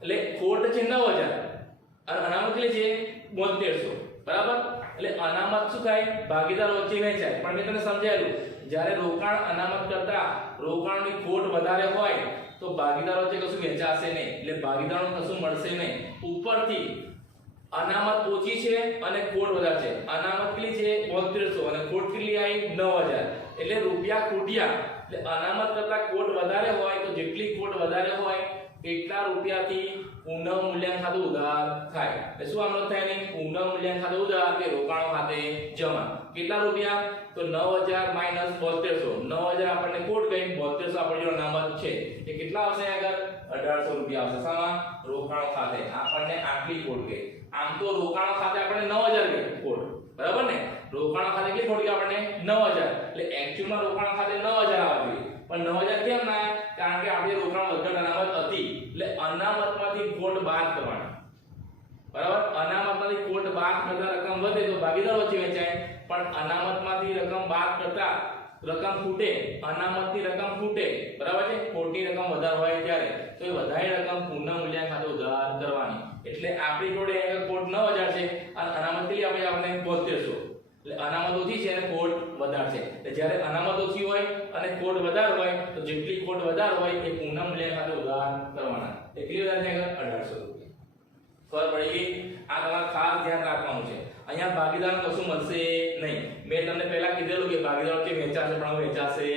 એટલે ખોટ છે 9000 અને અનામત કેટલી છે? 7200. બરાબર? એટલે અનામત શું થાય? ભાગીદાર વચ્ચે વહેંચાય. પણ મેં તમને સમજાયેલું જ્યારે રોકાણ અનામત કરતા રોકાણની ખોટ વધારે હોય તો ભાગીદાર વચ્ચે કશું વહેંચાશે નહીં. એટલે ભાગીદારોને કશું મળશે નહીં. ઉપરથી અનામત ઓછી છે અને ખોટ વધારે છે. અનામત કેટલી છે? 7200 અને ખોટ કેટલી આવી? 9000. એટલે રૂપિયા ખૂટ્યા. એટલે અનામત કરતા ખોટ વધારે હોય તો જેટલી ખોટ વધારે હોય એટલા રૂપિયાથી પુનઃમૂલ્યાંકન ખાતું ઉધાર થાય. એટલે શું આમનો થાય? નહીં પુનઃમૂલ્યાંકન ખાતું ઉધાર કે રોકાણો ખાતે જમા. કેટલા રૂપિયા? તો 9000 માઈનસ 7200. 9000 આપણને ખોટ ગઈ, 7200 આપણી જોડે અનામત છે. એ કેટલા આવશે આગળ? 1800 રૂપિયા આવશે. શામાં? રોકાણો ખાતે. આપણને આટલી ખોટ ગઈ. આમ તો રોકાણો ખાતે આપણને 9000 ગઈ ખોટ. બરાબર ને? રોકાણો ખાતે કેટલી ખોટ ગઈ આપણને? 9000. એટલે એક્ચ્યુઅલમાં રોકાણો ખાતે 9000 આવવા જોઈએ. પણ 9000 કેમ ના આવ્યા? કારણ કે આપણી રોકાણ વધઘટ અનામત હતી. એટલે અનામતમાંથી ખોટ બાદ કરવાની. બરાબર? અનામતમાંથી ખોટ બાદ કરતા રકમ વધે તો ભાગીદાર વચ્ચે વહેંચાય. પણ અનામતમાંથી રકમ બાદ કરતા રકમ ખૂટે, અનામતની રકમ ખૂટે. બરાબર છે? ખોટની રકમ વધારે હોય ત્યારે તો એ વધારે રકમ પુનઃમૂલ્યાંકન ખાતે ઉધાર કરવાની. એટલે આપણી જોડે ખોટ 9000 છે અને અનામત કેટલી આપી આપણે? 7200. એટલે અનામત ઓછી છે અને ખોટ વધારે છે. એટલે જ્યારે અનામત ઓછી હોય અને ખોટ વધારે હોય તો જેટલી ખોટ વધારે હોય એ પુનઃમૂલ્યાંકન ખાતે ઉધાર કરવાના. એ કેટલી વધારે છે? 1800 રૂપિયા. ખબર પડી ગઈ? આ તમારે ખાસ ધ્યાન રાખવાનું છે. અહીંયા ભાગીદારને કશું મળશે નહીં. મેં તમને પહેલા કીધેલું કે ભાગીદારો કે વેચાશે પણ વેચાશે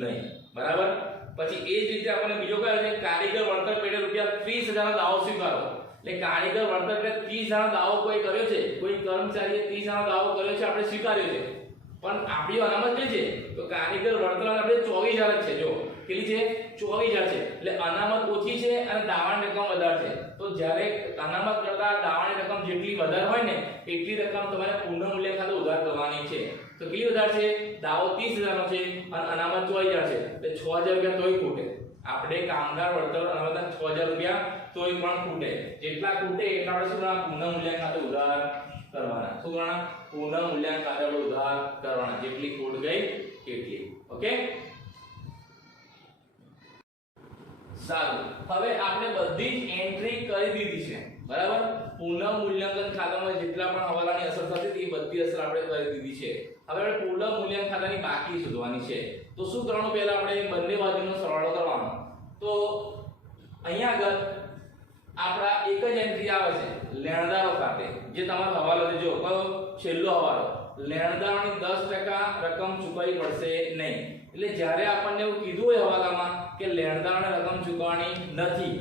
નહીં. બરાબર? પછી એ જ રીતે આપણને બીજો કયો છે? કારીગર વળતર પેટે રૂપિયા 30000 નો દાવો સ્વીકારો. એટલે કારીગર વળતર પેટે 30000 નો દાવો કોઈ કર્યો છે, કોઈ કર્મચારીએ 30000 નો દાવો કર્યો છે, આપણે સ્વીકાર્યો છે. પણ આપણી અનામત કેટલી છે? તો કારીગર વળતર આપણે 24000 જ છે. જો કેટલી છે? 24000 છે. એટલે અનામત ઓછી છે અને દાવાની રકમ વધારે છે. તો જ્યારે અનામત કરતા દાવાની રકમ જેટલી વધારે હોય ને એટલી રકમ તમારે પુનઃમૂલ્યાંકન ખાતે ઉધાર કરવાની છે. તો કેટલી વધારે છે? દાવો 30000 નો છે અને અનામત 24000 છે. એટલે 6000 રૂપિયા તોય ખૂટે. આપણે કામદાર વળતર અનામતના 6000 રૂપિયા તોય પણ ખૂટે. જેટલા ખૂટે એટલા આપણે શું કરવાના? પુનઃમૂલ્યાંકન ખાતે ઉધાર કરવાના. શું કરવાના? પુનઃમૂલ્યાંકન ખાતે ઉધાર કરવાના. જેટલી ખોટ ગઈ એટલી. ઓકે? સારું. હવે આપણે બધી જ એન્ટ્રી કરી દીધી છે. બરાબર? પુનઃમૂલ્યાંકન ખાતામાં જેટલા પણ હવાલાની અસર થતી એ બધી અસર આપણે કરી દીધી છે. હવે આપણે પુનઃમૂલ્યાંકન ખાતાની બાકી શોધવાની છે. તો શું કરવાનું? પહેલા આપણે બંને બાજુનો સરવાળો કરવાનો. તો અહીંયા આગળ આપણા એક જ એન્ટ્રી આવે છે લેણદારો ખાતે. જે તમારો હવાલો છે. જો કયો? છેલ્લો હવાલો. લેણદારોની 10% રકમ ચૂકવવી પડશે નહીં. એટલે જ્યારે આપણને એવું કીધું હોય હવાલામાં કે લેણદારોને રકમ ચૂકવવાની નથી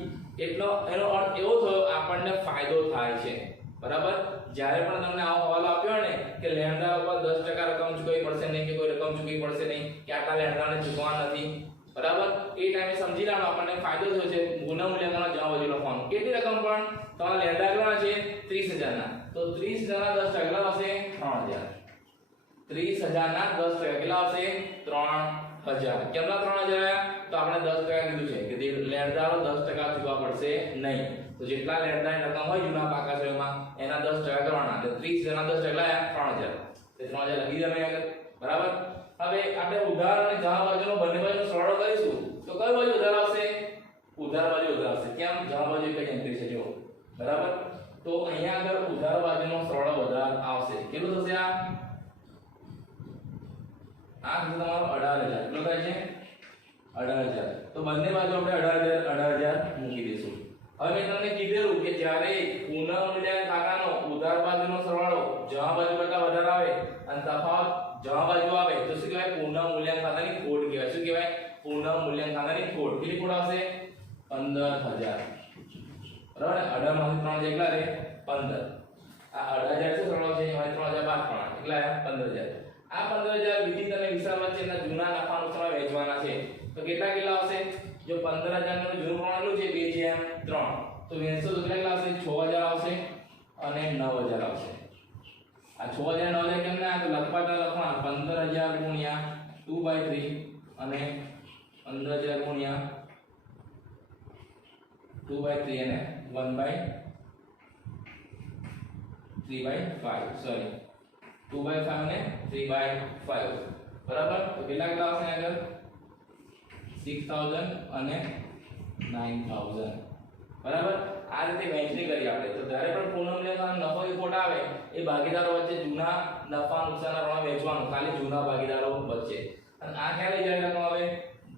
એટલો એનો અર્થ એવો થયો આપણને ફાયદો થાય છે. બરાબર? જ્યારે પણ તમને આવો હવાલો આપ્યો હોય ને કે લેણદાર ઉપર 10% રકમ ચૂકવવી પડશે નહીં કે કોઈ રકમ ચૂકવવી પડશે નહીં કે આટલા લેણદારને ચૂકવવા નથી. બરાબર? એ ટાઈમે સમજી લેવાનું આપણને ફાયદો થયો છે. પુનઃમૂલ્યાંકનનો જવાબ હજુ લખવાનું. કેટલી રકમ? પણ તમારા લેણદાર કેટલા છે? 30000 ના. તો 30000 ના 10% કેટલા આવશે? 3000. 30000 ના 10% કેટલા આવશે? 3000. કેટલા 3000 આયા? તો આપણે 10% કીધું છે કે લેણદારો 10% ચૂકવવા પડશે નહીં. તો જેટલા લેણદારની રકમ હોય જૂના પાકા શેરમાં એના 10% કરવાના. એટલે 30000 ના 10% કેટલા આયા? 3000. તે 3000 લખી દે મેં આગળ. બરાબર? હવે આપણે ઉધાર અને જમા બાજુનો બંને બાજુનો સરવાળો કરીશું તો કઈ બાજુ ઉધાર આવશે? ઉધાર બાજુ ઉધાર આવશે. કેમ? જમા બાજુ એક જ એન્ટ્રી છે જો. બરાબર? તો અહીંયા આગળ ઉધાર બાજુનો સરવાળો વધાર આવશે. કેટલું થશે આ? આ થશે તમારો 18000. કેટલો થાય છે? 18000. તો બંને બાજુ આપણે 18000 મૂકી દઈશું. હવે મેં તમને કીધેલું કે જ્યારે પુનઃમૂલ્યાંકન ખાતાનો ઉધાર બાજુનો સરવાળો જમા બાજુ કરતા વધારે આવે અને તફાવત જમા બાજુ આવે તો શું કહેવાય? પુનઃમૂલ્યાંકન ખાતાની ખોટ કહેવાય. શું કહેવાય? પુનઃમૂલ્યાંકન ખાતાની ખોટ. કેટલી ખોટ આવશે? 15000. બરાબર ને? 18 માંથી 3 કેટલા રહે? 15. આ 18000 છે સરવાળો છે, એમાં 3000 બાદ પડે. કેટલા આવ્યા? 15000. આ 15000 વિધિત અને વિશાળ વચ્ચેના જૂના નફા નુકસાન વહેંચવાના છે. તો કેટલા કેટલા આવશે? જો 15000 નું જૂનું પ્રમાણ એટલું છે 2/3 તો વેચશો તો કેટલા આવશે? 6000 આવશે અને 9000 આવશે. આ 6000 9000 કેમ ના? તો લખવાના 15000 ગુણ્યા 2/3 અને 15000 ગુણ્યા 2/3 અને 1/3/5 સોરી 2/5 અને 3/5. બરાબર? તો કેટલા કેટલા આવશે આગળ? 6000 અને 9000. બરાબર? આ રીતે વહેંચણી કરી આપણે. તો જ્યારે પણ પુનઃમૂલ્યાંકન નફો કે ખોટ આવે એ ભાગીદારો વચ્ચે જૂના નફા નુકસાનના પ્રમાણે વહેંચવાનું, ખાલી જૂના ભાગીદારો વચ્ચે. અને આ ક્યારે જ્યારે લખવામાં આવે?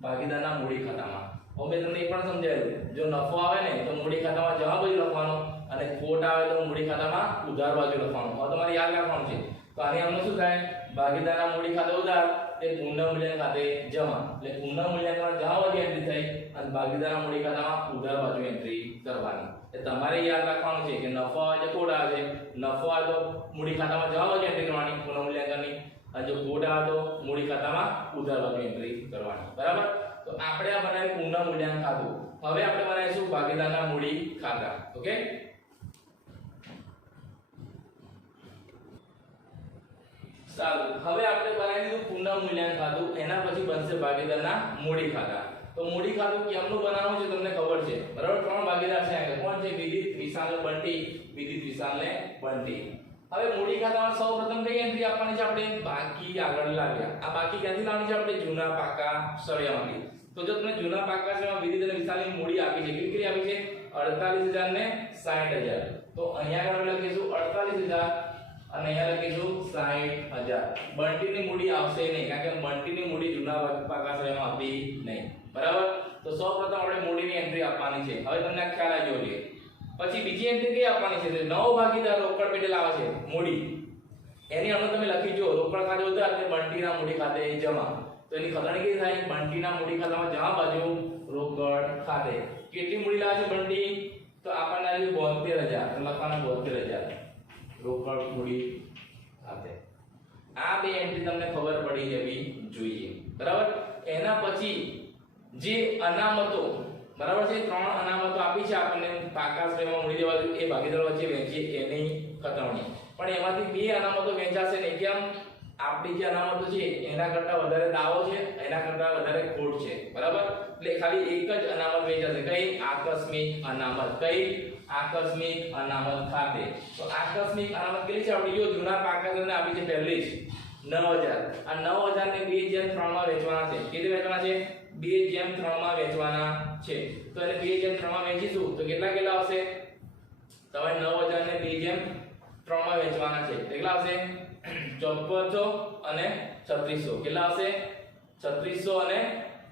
ભાગીદારના મૂડી ખાતામાં. હવે મેં તમને એ પણ સમજાવ્યું, જો નફો આવે ને તો મૂડી ખાતામાં જમા બાજુ લખવાનો અને ખોટ આવે તો મૂડી ખાતામાં ઉધાર બાજુ લખવાનું. હવે તમારે યાદ રાખવાનું છે. તો આની આમનું શું થાય? ભાગીદારના મૂડી ખાતે ઉધાર, તે પુનઃમૂલ્યાંકન ખાતે જમા. એટલે પુનઃમૂલ્યાંકન જમા બાજુ એન્ટ્રી થઈ અને ભાગીદારના મૂડી ખાતામાં ઉધાર બાજુ એન્ટ્રી કરવાની. એટલે તમારે યાદ રાખવાનું છે કે નફો આવે છે ખોટ આવે છે. નફો આવે તો મૂડી ખાતામાં જમા બાજુ એન્ટ્રી કરવાની પુનઃમૂલ્યાંકનની, અને જો ખોટ આવે તો મૂડી ખાતામાં ઉધાર બાજુ એન્ટ્રી કરવાની. બરાબર? તો આપણે આ બનાવ્યું પુનઃમૂલ્યાંકન ખાતું. હવે આપણે બનાવીશું ભાગીદારના મૂડી ખાતા. ઓકે? સારું, હવે આપણે બનાવી દીધું પુનઃમૂલ્યાંકન ખાતું. એના પછી બનશે ભાગીદારના મૂડી ખાતા. તો મૂડી ખાતું કેમનું બનાવવું છે તમને ખબર છે. બરાબર? 3 ભાગીદાર છે અહીંયા. કોણ છે? વિદિત, વિશાલ ને બંટી. વિદિત, વિશાલ ને બંટી. હવે મૂડી ખાતામાં સૌપ્રથમ કઈ એન્ટ્રી આપવાની છે? આપણે બાકી આગળ લાવ્યા. આ બાકી ક્યાંથી લાવવાની છે? આપણે જૂના પાકા સળિયામાંથી. તો જો તમને જૂના પાકા સળિયામાં વિદિત અને વિશાલની મૂડી આપી છે, કેટલી આપી છે? 48000 ને 60000. તો અહીંયા આગળ લખીશું 48000 અને અહીંયા લખીશું 60000. બંટીની મૂડી આવશે નહીં, કારણ કે બંટીની મૂડી જૂના પાકા સળિયામાં આપી નહીં. બરાબર? તો સૌપ્રથમ આપણે મૂડીની એન્ટ્રી આપવાની છે. હવે તમને ખ્યાલ આવી ગયો છે. પછી બીજી એન્ટ્રી કઈ આપવાની છે? નવો ભાગીદાર રોકડ પેટે લાવે છે મૂડી. એની અંદર તમે લખી જો રોકડ ખાતે ઉધાર એટલે બંટીના મૂડી ખાતે જમા. તો એની ખતરણી કેવી થાય? બંટીના મૂડી ખાતામાં જમા બાજુ રોકડ ખાતે. કેટલી મૂડી લાવે છે બંટી? તો આપણને આવી 72000. લખવાના 72000 રોકડ મૂડી ખાતે. આ બે એન્ટ્રી તમને ખબર પડી જવી જોઈએ. બરાબર? એના પછી જે અનામતો, બરાબર છે, 3 અનામતો આપી છે આપણને પાકા શ્રેણીમાં મૂડી દેવા જોઈએ, એ ભાગીદારો વચ્ચે વહેંચીએ એની ખતરણી. પણ એમાંથી 2 અનામતો વહેંચાશે નહીં. કેમ? આપણી જે અનામતો છે એના કરતા વધારે દાવો છે, એના કરતા વધારે ખોટ છે. બરાબર? એટલે ખાલી એક જ અનામત વહેંચાશે. કઈ? આકસ્મિક અનામત. કઈ? આકસ્મિક અનામત ખાતે. તો આકસ્મિક અનામત કેટલી છે? આપણી જો જૂના પાકા શ્રેણીને આપી છે પહેલી જ 9000. આ 9000 ને 2/3 માં વહેંચવાના છે. કેટલી વહેંચવાના છે? 2/3 માં વહેંચવાના છે. તો એને 2/3 માં વહેંચીશું તો કેટલા કેટલા આવશે? તમારે 9000 ને 2/3 માં વહેંચવાના છે. કેટલા આવશે? 5400 અને 3600. કેટલા આવશે? 3600 અને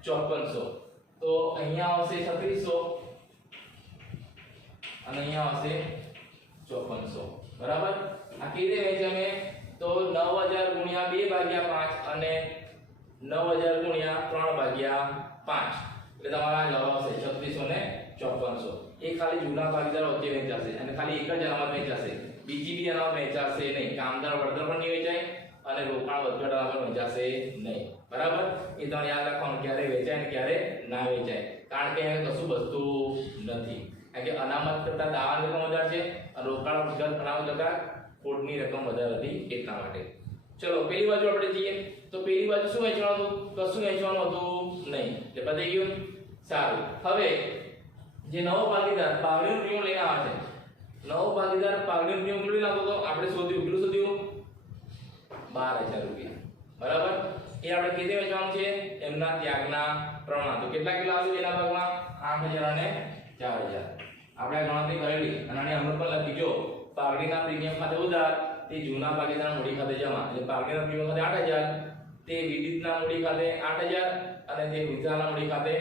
5400. તો અહીંયા આવશે 3600 અને અહીંયા આવશે 5400. બરાબર? આ કેવી રીતે વહેંચે અમે? તો 9000 ગુણ્યા 2/5 અને 9000 ગુણ્યા 3/5 એટલે તમારા જવાબ આવશે 3600 ને 5400. એ ખાલી જૂના ભાગીદારો વચ્ચે વહેંચાશે અને ખાલી એક જ અનામત વહેંચાશે. બીજી બી અનામત વહેંચાશે નહીં. કામદાર વળતર પણ નહીં વહેંચાય અને રોકાણ વધઘટ અનામત વહેંચાશે નહીં. બરાબર? એ તમારે યાદ રાખવાનું, ક્યારે વહેંચાય અને ક્યારે ના વહેંચાય. કારણ કે અહીંયા કશું બસતું નથી. કારણ કે અનામત કરતા દાવાની રકમ વધારે છે અને રોકાણ વધઘટ અનામત કરતા ખોટની રકમ વધારે હતી એટલા માટે. ચલો પેલી બાજુ આપણે જઈએ. તો પેલી બાજુ શું વહેંચવાનું હતું? કશું વહેંચવાનું હતું નહીં. એટલે પતી ગયું. સારું, હવે જે નવો ભાગીદાર પાવડીનો પ્રીમિયમ લઈને આવે છે, નવો ભાગીદાર પાવડીનો પ્રીમિયમ કેટલું લાવતો હતો? આપણે શોધ્યું. કેટલું શોધ્યું? 12000 રૂપિયા. બરાબર એ આપણે કેવી વેચવાનું છે એમના ત્યાગના પ્રમાણ તો કેટલા કિલો આવશે એના ભાગમાં 8000 અને 4000 આપણે ગણતરી કરેલી અને આને અમુક પર લખી જો પાઘડીના પ્રીમિયમ ખાતે ઉધાર તે જૂના ભાગીદારના મૂડી ખાતે જમા એટલે પાઘડીના પ્રીમિયમ ખાતે 8000 તે વિવિધના મૂડી ખાતે 8000 અને તે વિધાના મૂડી ખાતે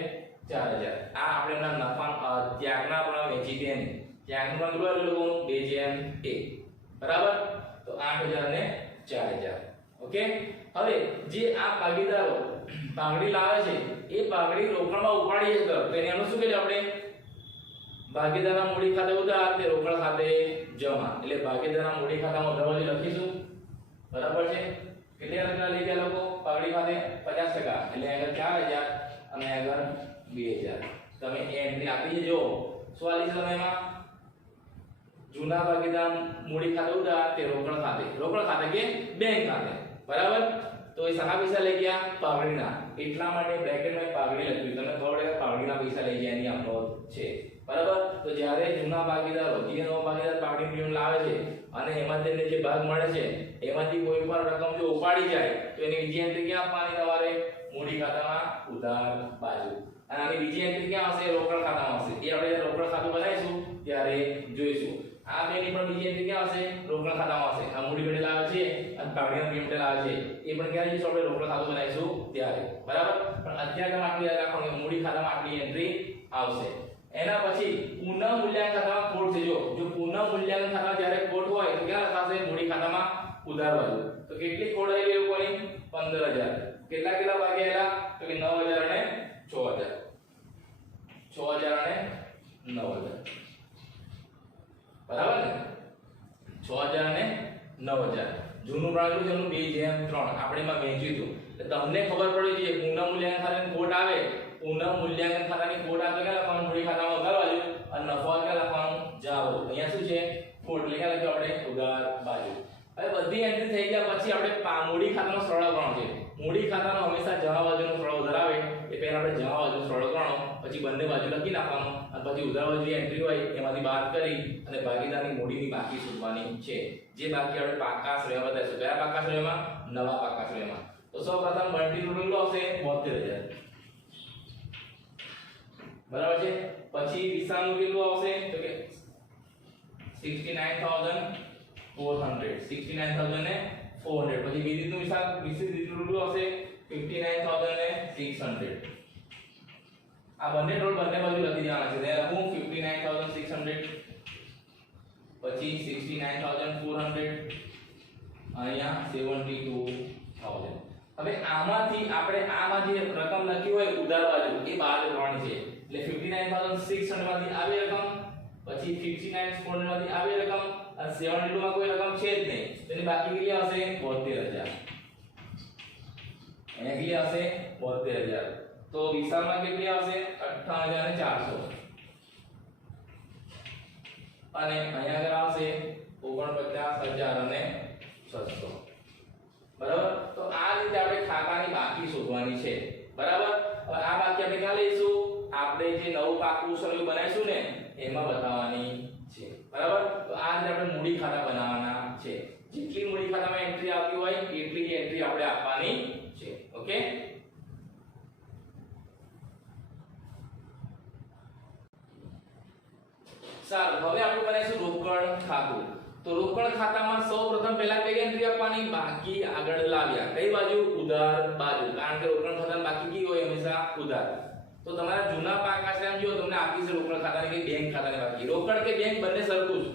4000 આ આપણે એમના નફા ત્યાગના પ્રમાણ વેચી દેની ત્યાગનું પ્રમાણ કેટલું લોકો 2/1 બરાબર તો 8000 અને 4000 ઓકે હવે જે આ ભાગીદારો પાઘડી લાવે છે એ પાઘડી રોકડમાં ઉપાડીએ તો એને એનું શું કહીએ આપણે ભાગીદારના મૂડી ખાતે ઉધાર તે રોકડ ખાતે જમા એટલે ભાગીદારના મૂડી ખાતામાં ઉધાર બાજુ લખીશું બરાબર છે કેટલા રૂપિયા લઈ ગયા લોકો પાઘડી ખાતે 50% એટલે આગળ 4000 અને આગળ 2000 તમે એન્ટ્રી આપી દેજો શું આલી છે તમે એમાં જૂના ભાગીદાર મૂડી ખાતે ઉધાર તે રોકડ ખાતે કે બેંક ખાતે બરાબર તો એ સાના પૈસા લઈ ગયા પાઘડીના એટલા માટે બ્રેકેટમાં પાઘડી લખ્યું તમને ખબર પડે કે પાઘડીના પૈસા લઈ ગયા એની આપણો છે બરાબર તો જ્યારે જૂના ભાગીદારો જે નવો ભાગીદાર પાઘડી પ્રીમિયમ લાવે છે અને એમાં તેને જે ભાગ મળે છે એમાંથી કોઈ પણ રકમ જો ઉપાડી જાય તો એની બીજી એન્ટ્રી ક્યાં આપવાની તમારે મૂડી ખાતામાં ઉધાર બાજુ અને આની બીજી એન્ટ્રી ક્યાં આવશે રોકડ ખાતામાં આવશે એ આપણે રોકડ ખાતું બનાવીશું ત્યારે જોઈશું આ બેની પણ બીજી એન્ટ્રી ક્યાં આવશે રોકડ ખાતામાં આવશે આ મૂડી પેટે લાવે છે અને પાઘડીના પ્રીમિયમ લાવે છે એ પણ ક્યારે જોઈશું આપણે રોકડ ખાતું બનાવીશું ત્યારે બરાબર પણ અત્યારે તમે આટલી યાદ રાખવાનું મૂડી ખાતામાં આટલી એન્ટ્રી આવશે એના પછી પુનઃ મૂલ્યાંકન ખાતામાં ખોટ છે જો પુનઃ મૂલ્યાંકન ખાતામાં જ્યારે ખોટ હોય તો ક્યાં લખાશે મૂડી ખાતામાં ઉધાર બાજુ તો કેટલી ખોટ આવી લોકોની 15000 કેટલા ભાગે આવેલા તો કે 9000 અને 6000 અને 9000 બરાબર ને 6000 અને 9000 જૂનું પ્રમાણ છે એનું 2/3 આપણે એમાં વહેંચ્યું હતું એટલે તમને ખબર પડી જોઈએ પુનઃ મૂલ્યાંકન ખાતાની ખોટ આવે પુનઃ મૂલ્યાંકન ખાતાની ખોટ આવે ક્યાં લખવાનું મૂડી ખાતામાં ઉધાર બાજુ અને નફો ક્યાં લખવાનું જમા બાજુ અહીંયા શું છે ખોટ એટલે ક્યાં લખ્યું આપણે ઉધાર બાજુ હવે બધી એન્ટ્રી થઈ ગયા પછી આપણે મૂડી ખાતાનો સરળ ગણો છે મૂડી ખાતાનો હંમેશા જમા બાજુનો સરળ ઉધાર આવે એ પહેલા આપણે જમા બાજુનો સરળ ગણો પછી બંને બાજુ લખી નાખવાનું અને પછી ઉધાર બાજુની એન્ટ્રી હોય એમાંથી બાદ કરી અને ભાગીદારની મૂડીની બાકી શોધવાની છે જે બાકી આપણે પાકા શ્રેણીમાં બતાવીશું કયા પાકા શ્રેણીમાં નવા પાકા શ્રેણીમાં તો સૌપ્રથમ બંટી ટોટલ આવશે 72000 બરાબર છે પછી વિસાનું કેટલું આવશે તો કે 69400 પછી વિદ્યુતનું વિદ્યુત કેટલું આવશે 59600 આ બંને ટોટલ બંને બાજુ લખી દેવાના છે ત્યારે હું 59600 પછી 69400 અહીંયા 72000 હવે આમાંથી આપણે આમાં જે રકમ લખી હોય ઉધાર બાજુ એ બાદ કરવાની છે એટલે 59600 માંથી આવી રકમ પછી 59400 માંથી આવી રકમ અને 72 માં કોઈ રકમ છે જ નહીં તેની બાકી કેટલી આવશે 72000 અહીંયા કેટલી આવશે 72000 તો વિશાલમાં કેટલી આવશે 58400 અને અહીંયા આગળ આવશે 49600 અને 600 બરાબર તો આ રીતે આપણે ખાતાની બાકી શોધવાની છે બરાબર હવે આ બાકી આપણે ક્યાં લઈશું આપણે જે નવું પાકું સરળ બનાવીશું ને એમાં બતાવવાની છે બરાબર તો આ રીતે આપણે મૂડી ખાતા બનાવવાના છે જેટલી મૂડી ખાતામાં એન્ટ્રી આવતી હોય એટલી એન્ટ્રી આપણે આપવાની છે ઓકે સારું હવે આપણે બનાવીશું રોકડ ખાતું તો રોકડ ખાતામાં સૌપ્રથમ પહેલા કઈ એન્ટ્રી આપવાની બાકી આગળ લાવ્યા કઈ બાજુ ઉધાર બાજુ કારણ કે રોકડ ખાતામાં બાકી કી હોય હંમેશા ઉધાર તો તમારા જૂના પાકા શ્રેમ જો તમને આપી છે રોકડ ખાતાની કે બેંક ખાતાની બાકી રોકડ કે બેંક બંને સરખું જ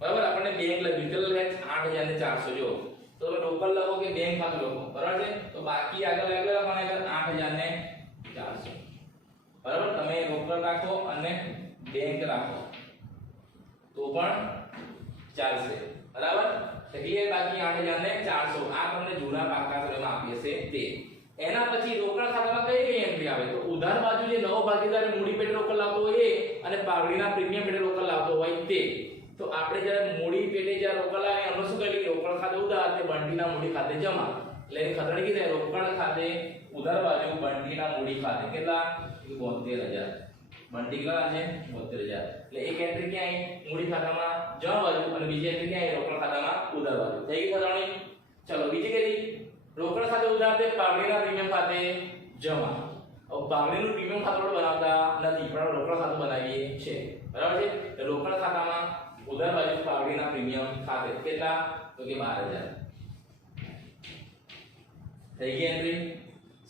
બરાબર આપણને બેંક લખી છે 8400 જો તો તમે રોકડ લખો કે બેંક ખાતું લખો બરાબર છે તો બાકી આગળ લખવાના આગળ 8400 બરાબર તમે રોકડ રાખો અને બેંક રાખો તો પણ ચાલશે બરાબર તો ક્લિયર બાકી 8400 આ તમને જૂના પાકા શ્રેમમાં આપી છે તે એના પછી રોકડ ખાતામાં કઈ એન્ટ્રી આવે તો ઉધાર બાજુ જે નવો ભાગીદાર મૂડી પેટે રોકડ લાવતો હોય એ અને પાઘડીના પ્રીમિયમ પેટે રોકડ લાવતો હોય તે તો આપણે જ્યારે મૂડી પેટે જ્યારે રોકડ લાવે એનો શું કરી રોકડ ખાતે ઉધાર તે બંટીના મૂડી ખાતે જમા એટલે એની ખતરણી કીધે રોકડ ખાતે ઉધાર બાજુ બંટીના મૂડી ખાતે કેટલા 72000 બંટી કેટલા છે 72000 એટલે એક એન્ટ્રી ક્યાં આવી મૂડી ખાતામાં જમા બાજુ અને બીજી એન્ટ્રી ક્યાં આવી રોકડ ખાતામાં ઉધાર બાજુ થઈ ગઈ ખતરણી ચલો બીજી કઈ રોકડ ખાતે ઉધાર તે પાઘડીના પ્રીમિયમ ખાતે જમા. હવે પાઘડીનું પ્રીમિયમ ખાતું આપણે બનાવતા નથી પણ આપણે રોકડ ખાતું બનાવીએ છીએ, બરાબર છે. રોકડ ખાતામાં ઉધાર બાજુ પાઘડીના પ્રીમિયમ ખાતે કેટલા, તો કે 12000 થઈ ગઈ એન્ટ્રી.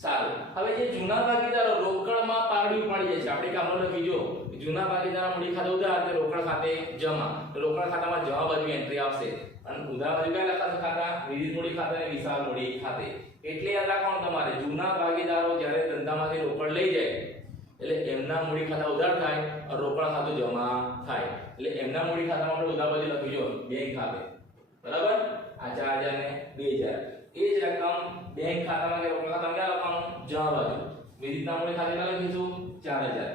સારું, હવે જે જૂના ભાગીદારો રોકડમાં પાઘડી ઉપાડી જાય છે, આપણે કામનો લખી જો જૂના ભાગીદારો મૂડી ખાતે ઉધાર તે રોકડ ખાતે જમા. રોકડ ખાતામાં જમા બાજુ એન્ટ્રી આવશે અને ઉધાર બાજુ કયા લખાશે ખાતા, વિવિધ મૂડી ખાતે અને વિશાળ મૂડી ખાતે. એટલે યાદ રાખવાનું તમારે, જૂના ભાગીદારો જ્યારે ધંધામાંથી રોકડ લઈ જાય એટલે એમના મૂડી ખાતા ઉધાર થાય અને રોકડ ખાતું જમા થાય. એટલે એમના મૂડી ખાતામાં આપણે ઉધાર બાજુ લખી જો બેંક ખાતે, બરાબર. આ 4000 ને 2000 એ જ રકમ બેંક ખાતામાં કે રોકડ ખાતામાં ક્યાં લખવાનું, જમા બાજુ. વિવિધના મૂડી ખાતે કેટલા લખીશું, 4000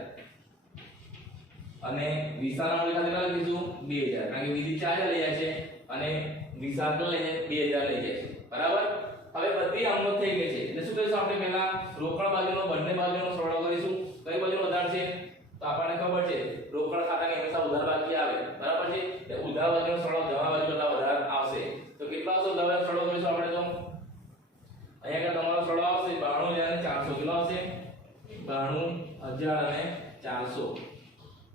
અને વિશાળના મૂડી ખાતે કેટલા લખીશું, 2000. કારણ કે વિવિધ 4000 લઈ જાય છે અને વિશાળ કેટલા લઈ જાય, 2000 લઈ જાય છે, બરાબર. હવે બધી આમનો થઈ ગઈ છે એટલે શું કરીશું આપણે, પહેલા રોકડ બાજુનો બંને બાજુનો સરવાળો કરીશું. કઈ બાજુનો વધારે છે, તો આપણને ખબર છે રોકડ ખાતાની હંમેશા ઉધાર બાકી આવે, બરાબર છે. એટલે ઉધાર બાજુનો સરવાળો જમા બાજુ કરતા વધારે આવશે. તો કેટલા આવશે ઉધાર બાજુનો સરવાળો કરીશું આપણે, તો અહીંયા કે તમારો સરવાળો આવશે 92400. કેટલો આવશે, 92400,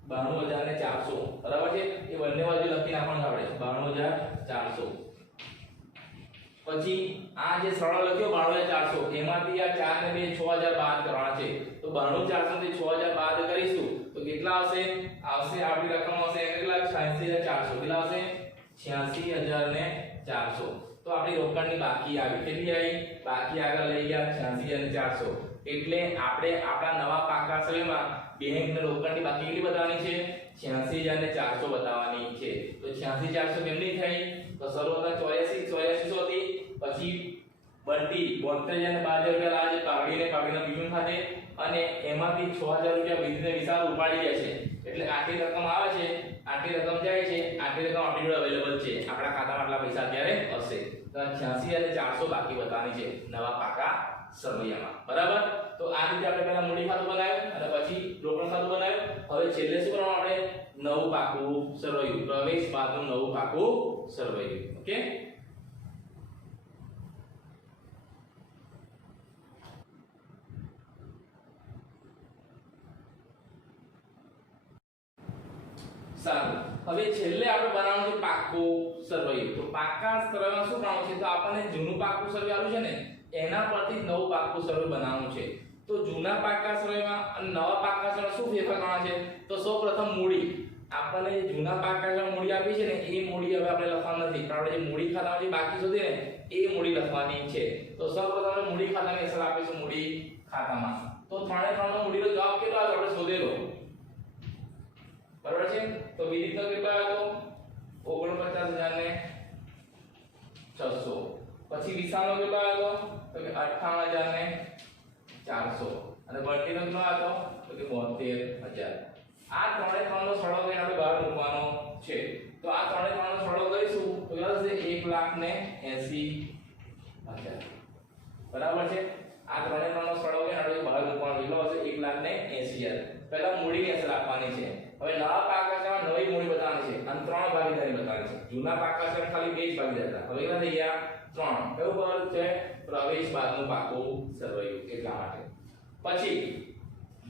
92400, બરાબર છે. એ બંને બાજુ લખી નાખવાનું આપણે 92400. પછી આ જે સરળ લખ્યો 92400 એમાંથી આ 4 ને 2 6000 બાદ કરવાના છે. તો 92400 થી 6000 બાદ કરીશું તો કેટલા આવશે, આપણી રકમ આવશે કેટલા, 86400. કેટલા આવશે, 86400. તો આપણી રોકડની બાકી આવી, કેટલી આવી, બાકી આગળ લઈ ગયા 86400. એટલે આપણે આપણા નવા પાકા સર્વેમાં બેંકને રોકડની બાકી કેટલી બતાવવાની છે, 86400 બતાવવાની છે. તો 86400 કેમની થઈ, તો શરૂઆતમાં 8400 હતી, પછી બંટી 72000 રૂપિયા લાજે પાઘડીના પ્રીમિયમ ખાતે અને એમાંથી 6000 રૂપિયા વિધિને વિશાળ ઉપાડી ગયા છે. એટલે આટલી રકમ આવે છે, આટલી રકમ જાય છે, આટલી રકમ આપણી જોડે અવેલેબલ છે, આપણા ખાતામાં આટલા પૈસા અત્યારે હશે. તો 86400 બાકી બતાવવાની છે નવા પાકા સરવૈયામાં, બરાબર. તો આ રીતે આપણે પહેલા મૂડી ખાતું બનાવ્યું અને પછી રોકડ ખાતું બનાવ્યું. હવે છેલ્લે શું કરવાનું, આપણે નવું પાકું સરવૈયું, પ્રવેશ બાદનું નવું પાકું સરવૈયું. ઓકે, સારું. હવે છેલ્લે આપણે બનાવવાનું છે પાકું સરવૈયું. તો પાકા સરવૈયામાં શું કરવાનું છે, તો આપણને જૂનું પાકું સરવૈયું આવ્યું છે ને એના પરથી નવું પાકું સરવૈયું બનાવવાનું છે. તો જૂના પાકા સરવૈયામાં અને નવા પાકા સરવૈયામાં શું ફેરફાર કરવાનો છે, તો સૌપ્રથમ મૂડી. આપણને જૂના પાકા સરવૈયામાં મૂડી આપી છે ને એ મૂડી હવે આપણે લખવાનું નથી, પણ આપણે જે મૂડી ખાતામાં જે બાકી શોધે ને એ મૂડી લખવાની છે. તો સૌપ્રથમ આપણે મૂડી ખાતાની અસર આપીશું મૂડી ખાતામાં. તો 3 નો મૂડીનો જવાબ કેટલો આવે આપણે શોધેલો, બરાબર છે. તો વિધિનો કેટલો આવ્યો, 49600. પછી વિશાળનો કેટલો આવ્યો, તો કે 58400 અને બંટીનો કેટલો આવ્યો, તો કે 72000. આ 3 નો સરવાળો કરીને આપણે બહાર મૂકવાનો છે. તો આ 3 નો સરવાળો કરીશું તો કેટલા થશે, 1,80,000, બરાબર છે. આ 3 નો સરવાળો કરીને આપણે બહાર મૂકવાનો કેટલો હશે, 1,80,000. પહેલા મૂડીની અસર આપવાની છે. હવે નવા પાકા સરવૈયામાં નવી મૂડી બતાવવાની છે અને 3 ભાગીદારી બતાવવાની છે. જૂના પાકા સરવૈયામાં ખાલી 2 જ ભાગીદાર હતા, હવે કેટલા થઈ ગયા, 3. કયું પદ છે, પ્રવેશ બાદનું પાકું સરવૈયું, એટલા માટે. પછી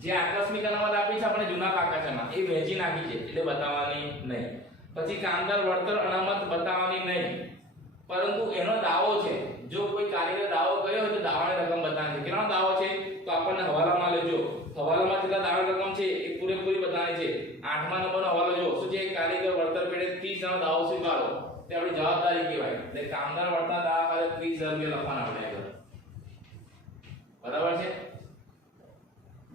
જે આકસ્મિક અનામત આપી છે આપણે જૂના પાકા સરવૈયામાં એ વહેંચી નાખી છે એટલે બતાવવાની નહીં. પછી કામદાર વળતર અનામત બતાવવાની નહીં, પરંતુ એનો દાવો છે. જો કોઈ કારીગર દાવો કર્યો હોય તો દાવાની રકમ બતાવવાની છે. કેટલાનો દાવો છે, તો આપણને હવાલામાં લેજો, હવાલામાં કેટલા દાવાની રકમ છે એ પૂરેપૂરી બતાવવાની છે. 8મા નંબરનો હવાલો જો શું છે, કારીગર વળતર પેટે 30 નો દાવો સ્વીકારો, તે આપણી જવાબદારી કહેવાય. એટલે કામદાર વળતર દાવા ખાતે 30000 રૂપિયા લખવાના આપણે આગળ, બરાબર છે.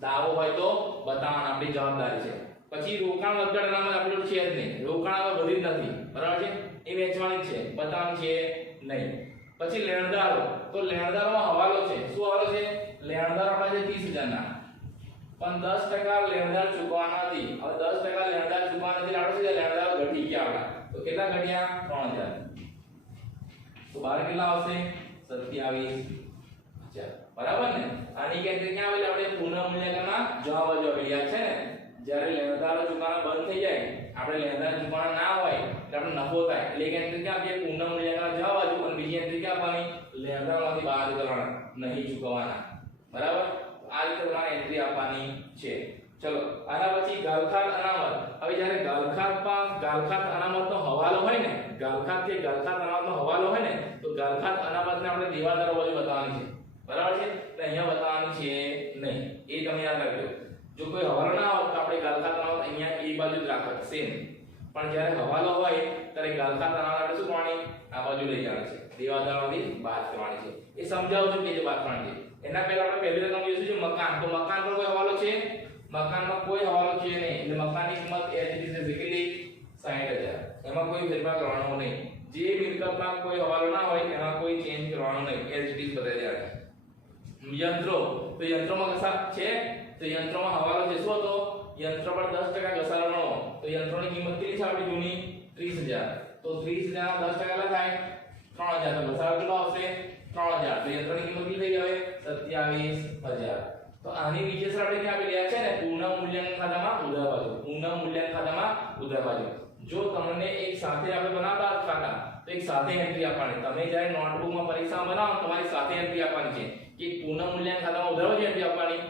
દાવો હોય તો બતાવવાનો, આપણી જવાબદારી છે. પછી રોકાણ વળતર અનામત આપણું છે જ નહીં, રોકાણ હવે વધી જ નથી, બરાબર છે. એ વેચવાની છે, બતાવવાની છે નહીં. પછી લેણદારો, તો લેણદારોમાં હવાલો છે. શું હવાલો છે, લેણદારો આપણા છે 30000 ના, પણ 10% લેણદાર ચૂકવવાના નથી. હવે 10% લેણદાર ચૂકવવાના નથી, આપણે શું લેણદારો ઘટી ગયા આપણા, તો કેટલા ઘટ્યા, 3000. તો બહાર કેટલા આવશે, 27000, બરાબર ને. આની કેન્દ્ર ક્યાં આવેલી, આપણે પુનઃમૂલ્યાંકનમાં જવાબ જ આવેલી છે ને. જ્યારે લેણદારો ચૂકવવાના બંધ થઈ જાય, આપણે લેણદાર ચૂકવવાના ના હોય એટલે આપણે નફો થાય, એટલે કેન્દ્ર ક્યાં આપીએ, પુનઃમૂલ્યાંકનમાં જવાબ બાજુ અને બીજી એન્ટ્રી ક્યાં આપવાની લેમ્ડામાંથી બાદ કરવાના નહીં ચૂકવવાના બરાબર આ રીતે તમારે એન્ટ્રી આપવાની છે ચલો આના પછી ગાલખાત અનામત હવે જ્યારે ગાલખાત અનામતનો હવાલો હોય ને ગાલખાત અનામતનો હવાલો હોય ને તો ગાલખાત અનામતને આપણે દેવાદારો બાજુ બતાવવાની છે બરાબર છે તો અહીંયા બતાવવાની છે નહીં એ તમે યાદ રાખજો જો કોઈ હવાલો ના હોય તો આપણે ગાલખાત અનામત અહીંયા એ બાજુ જ રાખવા સેમ પણ જ્યારે હવાલો હોય ત્યારે ગાલખાત અનામત આપણે શું કરવાની આ બાજુ લઈ જવાની છે દેવાદારોમાંથી બાદ કરવાની છે એ સમજાવું છું કે જે બાદ કરવાની છે એના પહેલા આપણે પહેલી રકમ જોઈશું છે મકાન તો મકાન પર કોઈ હવાલો છે મકાનમાં કોઈ હવાલો છે નહીં એટલે મકાનની કિંમત એ જ રીતે કેટલી 60000 એમાં કોઈ ફેરફાર કરવાનો નહીં જે મિલકતમાં કોઈ હવાલો ના હોય એમાં કોઈ ચેન્જ કરવાનો નહીં એ જ રીતે બતાવી દેવાનું યંત્રો તો યંત્રોમાં ઘસાર છે તો યંત્રોમાં હવાલો છે શું હતો યંત્ર પર 10% ઘસારો તો યંત્રોની કિંમત કેટલી છે આપણી જૂની 30000 તો 30000 ના 10% કેટલા થાય 3000 તો ઘસારો કેટલો આવશે 3000 તો યંત્રની કિંમત કેટલી થઈ હવે 27000 તો આની નીચે સર આપણે ક્યાં આપેલી છે ને પુનઃ મૂલ્યાંકન ખાતામાં ઉધાર બાજુ પુનઃ મૂલ્યાંકન ખાતામાં ઉધાર બાજુ જો તમને એક સાથે આપણે બનાવતા ખાતા તો એક સાથે એન્ટ્રી આપવાની તમે જ્યારે નોટબુકમાં પરીક્ષા બનાવો તમારી સાથે એન્ટ્રી આપવાની છે કે પુનઃ મૂલ્યાંકન ખાતામાં ઉધાર બાજુ એન્ટ્રી આપવાની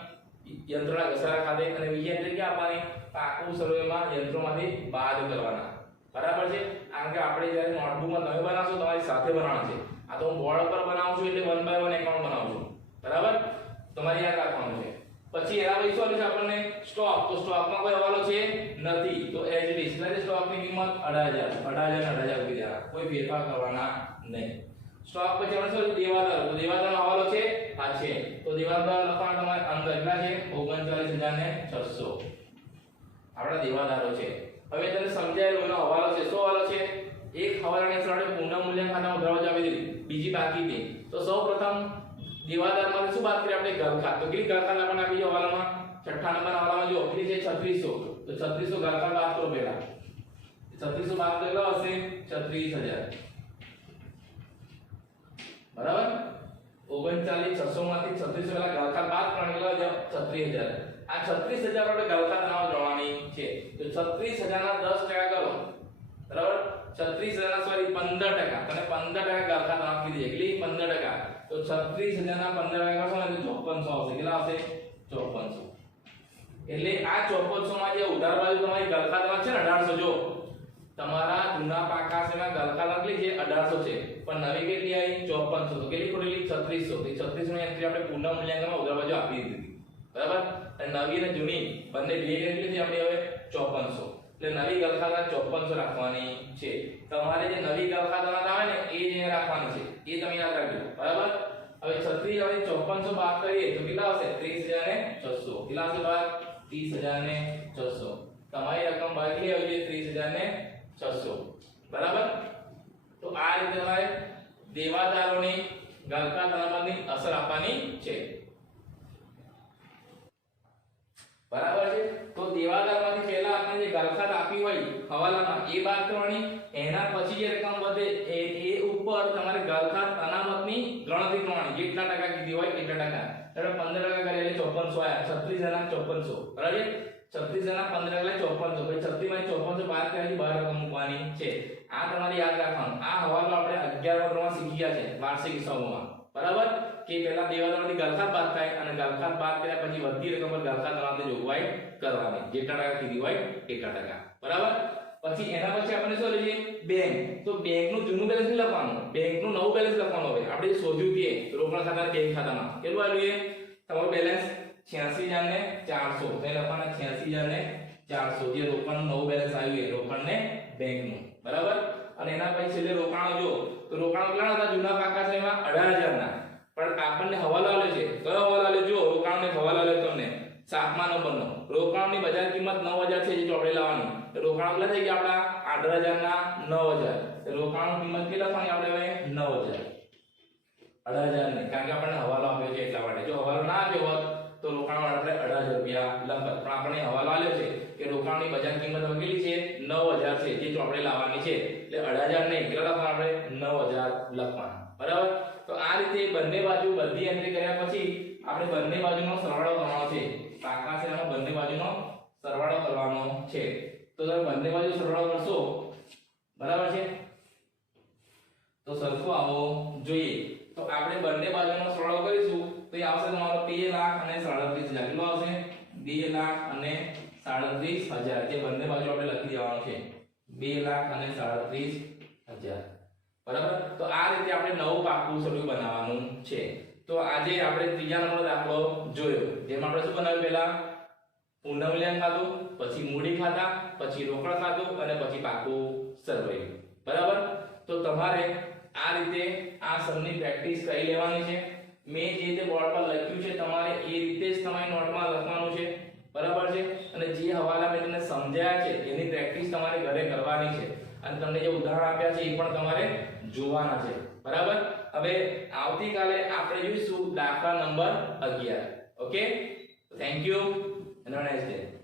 યંત્રોના ઘસારા ખાતે અને બીજી એન્ટ્રી ક્યાં આપવાની પાકું સર્વેમાં યંત્રોમાંથી બાદ કરવાના બરાબર છે કારણ કે આપણે જ્યારે નોટબુકમાં તમે બનાવશો તમારી સાથે બનાવવાનું છે આ તો હું બોર્ડ પર બનાવું છું એટલે 1 બાય 1 એકાઉન્ટ બનાવું છું બરાબર તમારે યાદ રાખવાનું છે પછી એના પછી શું છે આપણને સ્ટોક તો સ્ટોકમાં કોઈ હવાલો છે નથી તો એજ ઇટ ઇઝ એટલે સ્ટોકની કિંમત 18000 ઉભી દેવાના કોઈ ફેરફાર કરવાના નહીં સ્ટોક પછી આપણે શું દેવાદાર તો દેવાદારનો હવાલો છે આ છે તો દેવાદાર લખવાનું તમારે અંદર કેટલા છે 39600 આપણા દેવાદારો છે હવે તમને સમજાયેલું એનો હવાલો છે શું હવાલો છે એક હવાલાની સરળે પુનઃ મૂલ્યાંકન ખાતામાં ઉધાર આપી દીધી બીજી બાકી હતી તો સૌપ્રથમ દેવાદારમાંથી શું વાત કરીએ આપણે ગાલખાત તો કેટલી ગાલખાત આપણને આપી છે હવાલામાં છઠ્ઠા નંબરના હવાલામાં જો કેટલી છે 3600 તો 3600 ગાલખાત બાદ કરો પહેલા 3600 બાદ કેટલો હશે 36000 બરાબર 39600 માંથી 3600 પહેલા ગાલખાત બાદ કરવાની કેટલો 36000 આ 36000 આપણે ગાલખાત નામ જોડવાની છે તો 36000 ના 10% કરો બરાબર 36000 ના સોરી 15% તને 15% ગાલખાત નામ કીધી એટલી 15% તો 36000 ના 15% કરશો ને તો 5400 આવશે કેટલા આવશે 5400 એટલે આ 5400 માં જે ઉધાર બાજુ તમારી ગાલખાતમાં છે ને 1800 જો તમારા જૂના પાકા સેમાં ગાલખાત કેટલી છે 1800 છે પણ નવી કેટલી આવી 5400 તો કેટલી ખોટેલી 3600 તો 3600 ની એન્ટ્રી આપણે પુનઃ મૂલ્યાંકનમાં ઉધાર બાજુ આપી દીધી બરાબર અને નવી અને જૂની બંને બે કેટલી છે આપણે હવે 5400 એટલે નવી ગાલખાત 5400 રાખવાની છે તમારે જે નવી ગાલખાત આવે ને એ જ રાખવાની છે એ તમે યાદ રાખજો બરાબર હવે 36 હવે 5400 બાદ કરીએ તો કેટલા આવશે 30600 કેટલા આવશે બાદ 30600 તમારી રકમ બાદ કેટલી આવી છે 30600 બરાબર તો આ રીતે તમારે દેવાદારોની ગાલખાત અનામતની અસર આપવાની છે બરાબર છે તો દેવાદારમાંથી પહેલા આપણે જે ગાલખાત આપી હોય હવાલામાં એ બાદ કરવાની એના પછી જે રકમ વધે એ ઉપર તમારે ગાલખાત અનામતની ગણતરી કરવાની જેટલા ટકા કીધી હોય એટલા ટકા એટલે 15% કરે એટલે 5400 આયા 36000 5400 બરાબર 36000 ના 15 એટલે 5400 પછી 36 માંથી 5400 બાદ કરી બહાર રકમ મૂકવાની છે આ તમારે યાદ રાખવાનું આ હવાલો આપણે 11મા ધોરણમાં શીખી ગયા છે વાર્ષિક હિસાબોમાં બરાબર કે પહેલા દેવાદારમાંથી ગાલખાત બાદ થાય અને ગાલખાત બાદ કર્યા પછી વધતી રકમ પર ગાલખાત અનામતની જોગવાઈ કરવાની જેટલા ટકા કીધી હોય એટલા ટકા બરાબર પછી એના પછી આપણે શું લઈએ બેંક તો બેંકનું જૂનું બેલેન્સ લખવાનું બેંકનું નવું બેલેન્સ લખવાનું હવે આપણે શોધ્યું કે રોકડ ખાતાના બેંક ખાતામાં કેટલું આવ્યું તમારું બેલેન્સ 86400 તે લખવાના 86400 જે રોકડનું નવું બેલેન્સ આવ્યું એ રોકડ ને બેંકનું બરાબર અને એના પછી છેલ્લે રોકાણો જો તો રોકાણો કેટલા હતા જૂના પાકા છે એમાં 18000 ના પણ આપણને હવાલો આલ્યો છે કયો હવાલો આલ્યો જો રોકાણને હવાલો આલ્યો તમને 7મા નંબરનો રોકાણની બજાર કિંમત 9000 છે જે ચોપડે લાવવાની રોકાણો કેટલા થઈ ગયા આપડા 8000 ના 9000 રોકાણની કિંમત કેટલી લખવાની આપણે હવે 9000 8000 ને કારણ કે આપણને હવાલો આપ્યો છે એટલા માટે જો હવાલો ના આપ્યો હોત તો રોકાણ આપણે 8000 રૂપિયા લખત પણ આપણને હવાલો આલ્યો છે કે રોકાણની બજાર કિંમત હવે કેટલી છે 9000 છે જે ચોપડે લાવવાની છે એટલે 8000 નહીં કેટલા લખવાના આપણે 9000 લખવાના બરાબર તો આ રીતે બંને બાજુ બધી એન્ટ્રી કર્યા પછી આપણે બંને બાજુનો સરવાળો કરવાનો છે પાકા છે એમાં બંને બાજુનો સરવાળો કરવાનો છે તો તમે બંને બાજુ સરવાળો કરશો બરાબર છે તો સરખો આવો જોઈએ. તો આપણે બંને બાજુનો સરવાળો કરીશું તો એ આવશે તમારો 2,37,000. કેટલો આવશે? 2,37,000. જે બંને બાજુ આપણે લખી દેવાનું છે 2,37,000. બરાબર. તો આ રીતે આપણે નવું પાકું સળિયું બનાવવાનું છે. તો આજે આપણે ત્રીજા નંબરનો દાખલો જોયો. જેમાં આપણે શું બનાવ્યું? પહેલા પુનઃમૂલ્યાંકન ખાતું, પછી મૂડી ખાતા, પછી રોકડ ખાતું અને પછી પાકું સરવૈયું. બરાબર. તો તમારે આ રીતે આ સમની પ્રેક્ટિસ કરી લેવાની છે. મેં જે રીતે બોર્ડ પર લખ્યું છે તમારે એ રીતે જ તમારી નોટમાં લખવાનું છે. બરાબર છે. અને જે હવાલા મેં તમને સમજાયા છે એની પ્રેક્ટિસ તમારે ઘરે કરવાની છે. અને તમને જે ઉદાહરણ આપ્યા છે એ પણ તમારે જોવાના છે. બરાબર. હવે આવતીકાલે આપણે જોઈશું દાખલા number 11. Okay. Thank you. Have a nice day.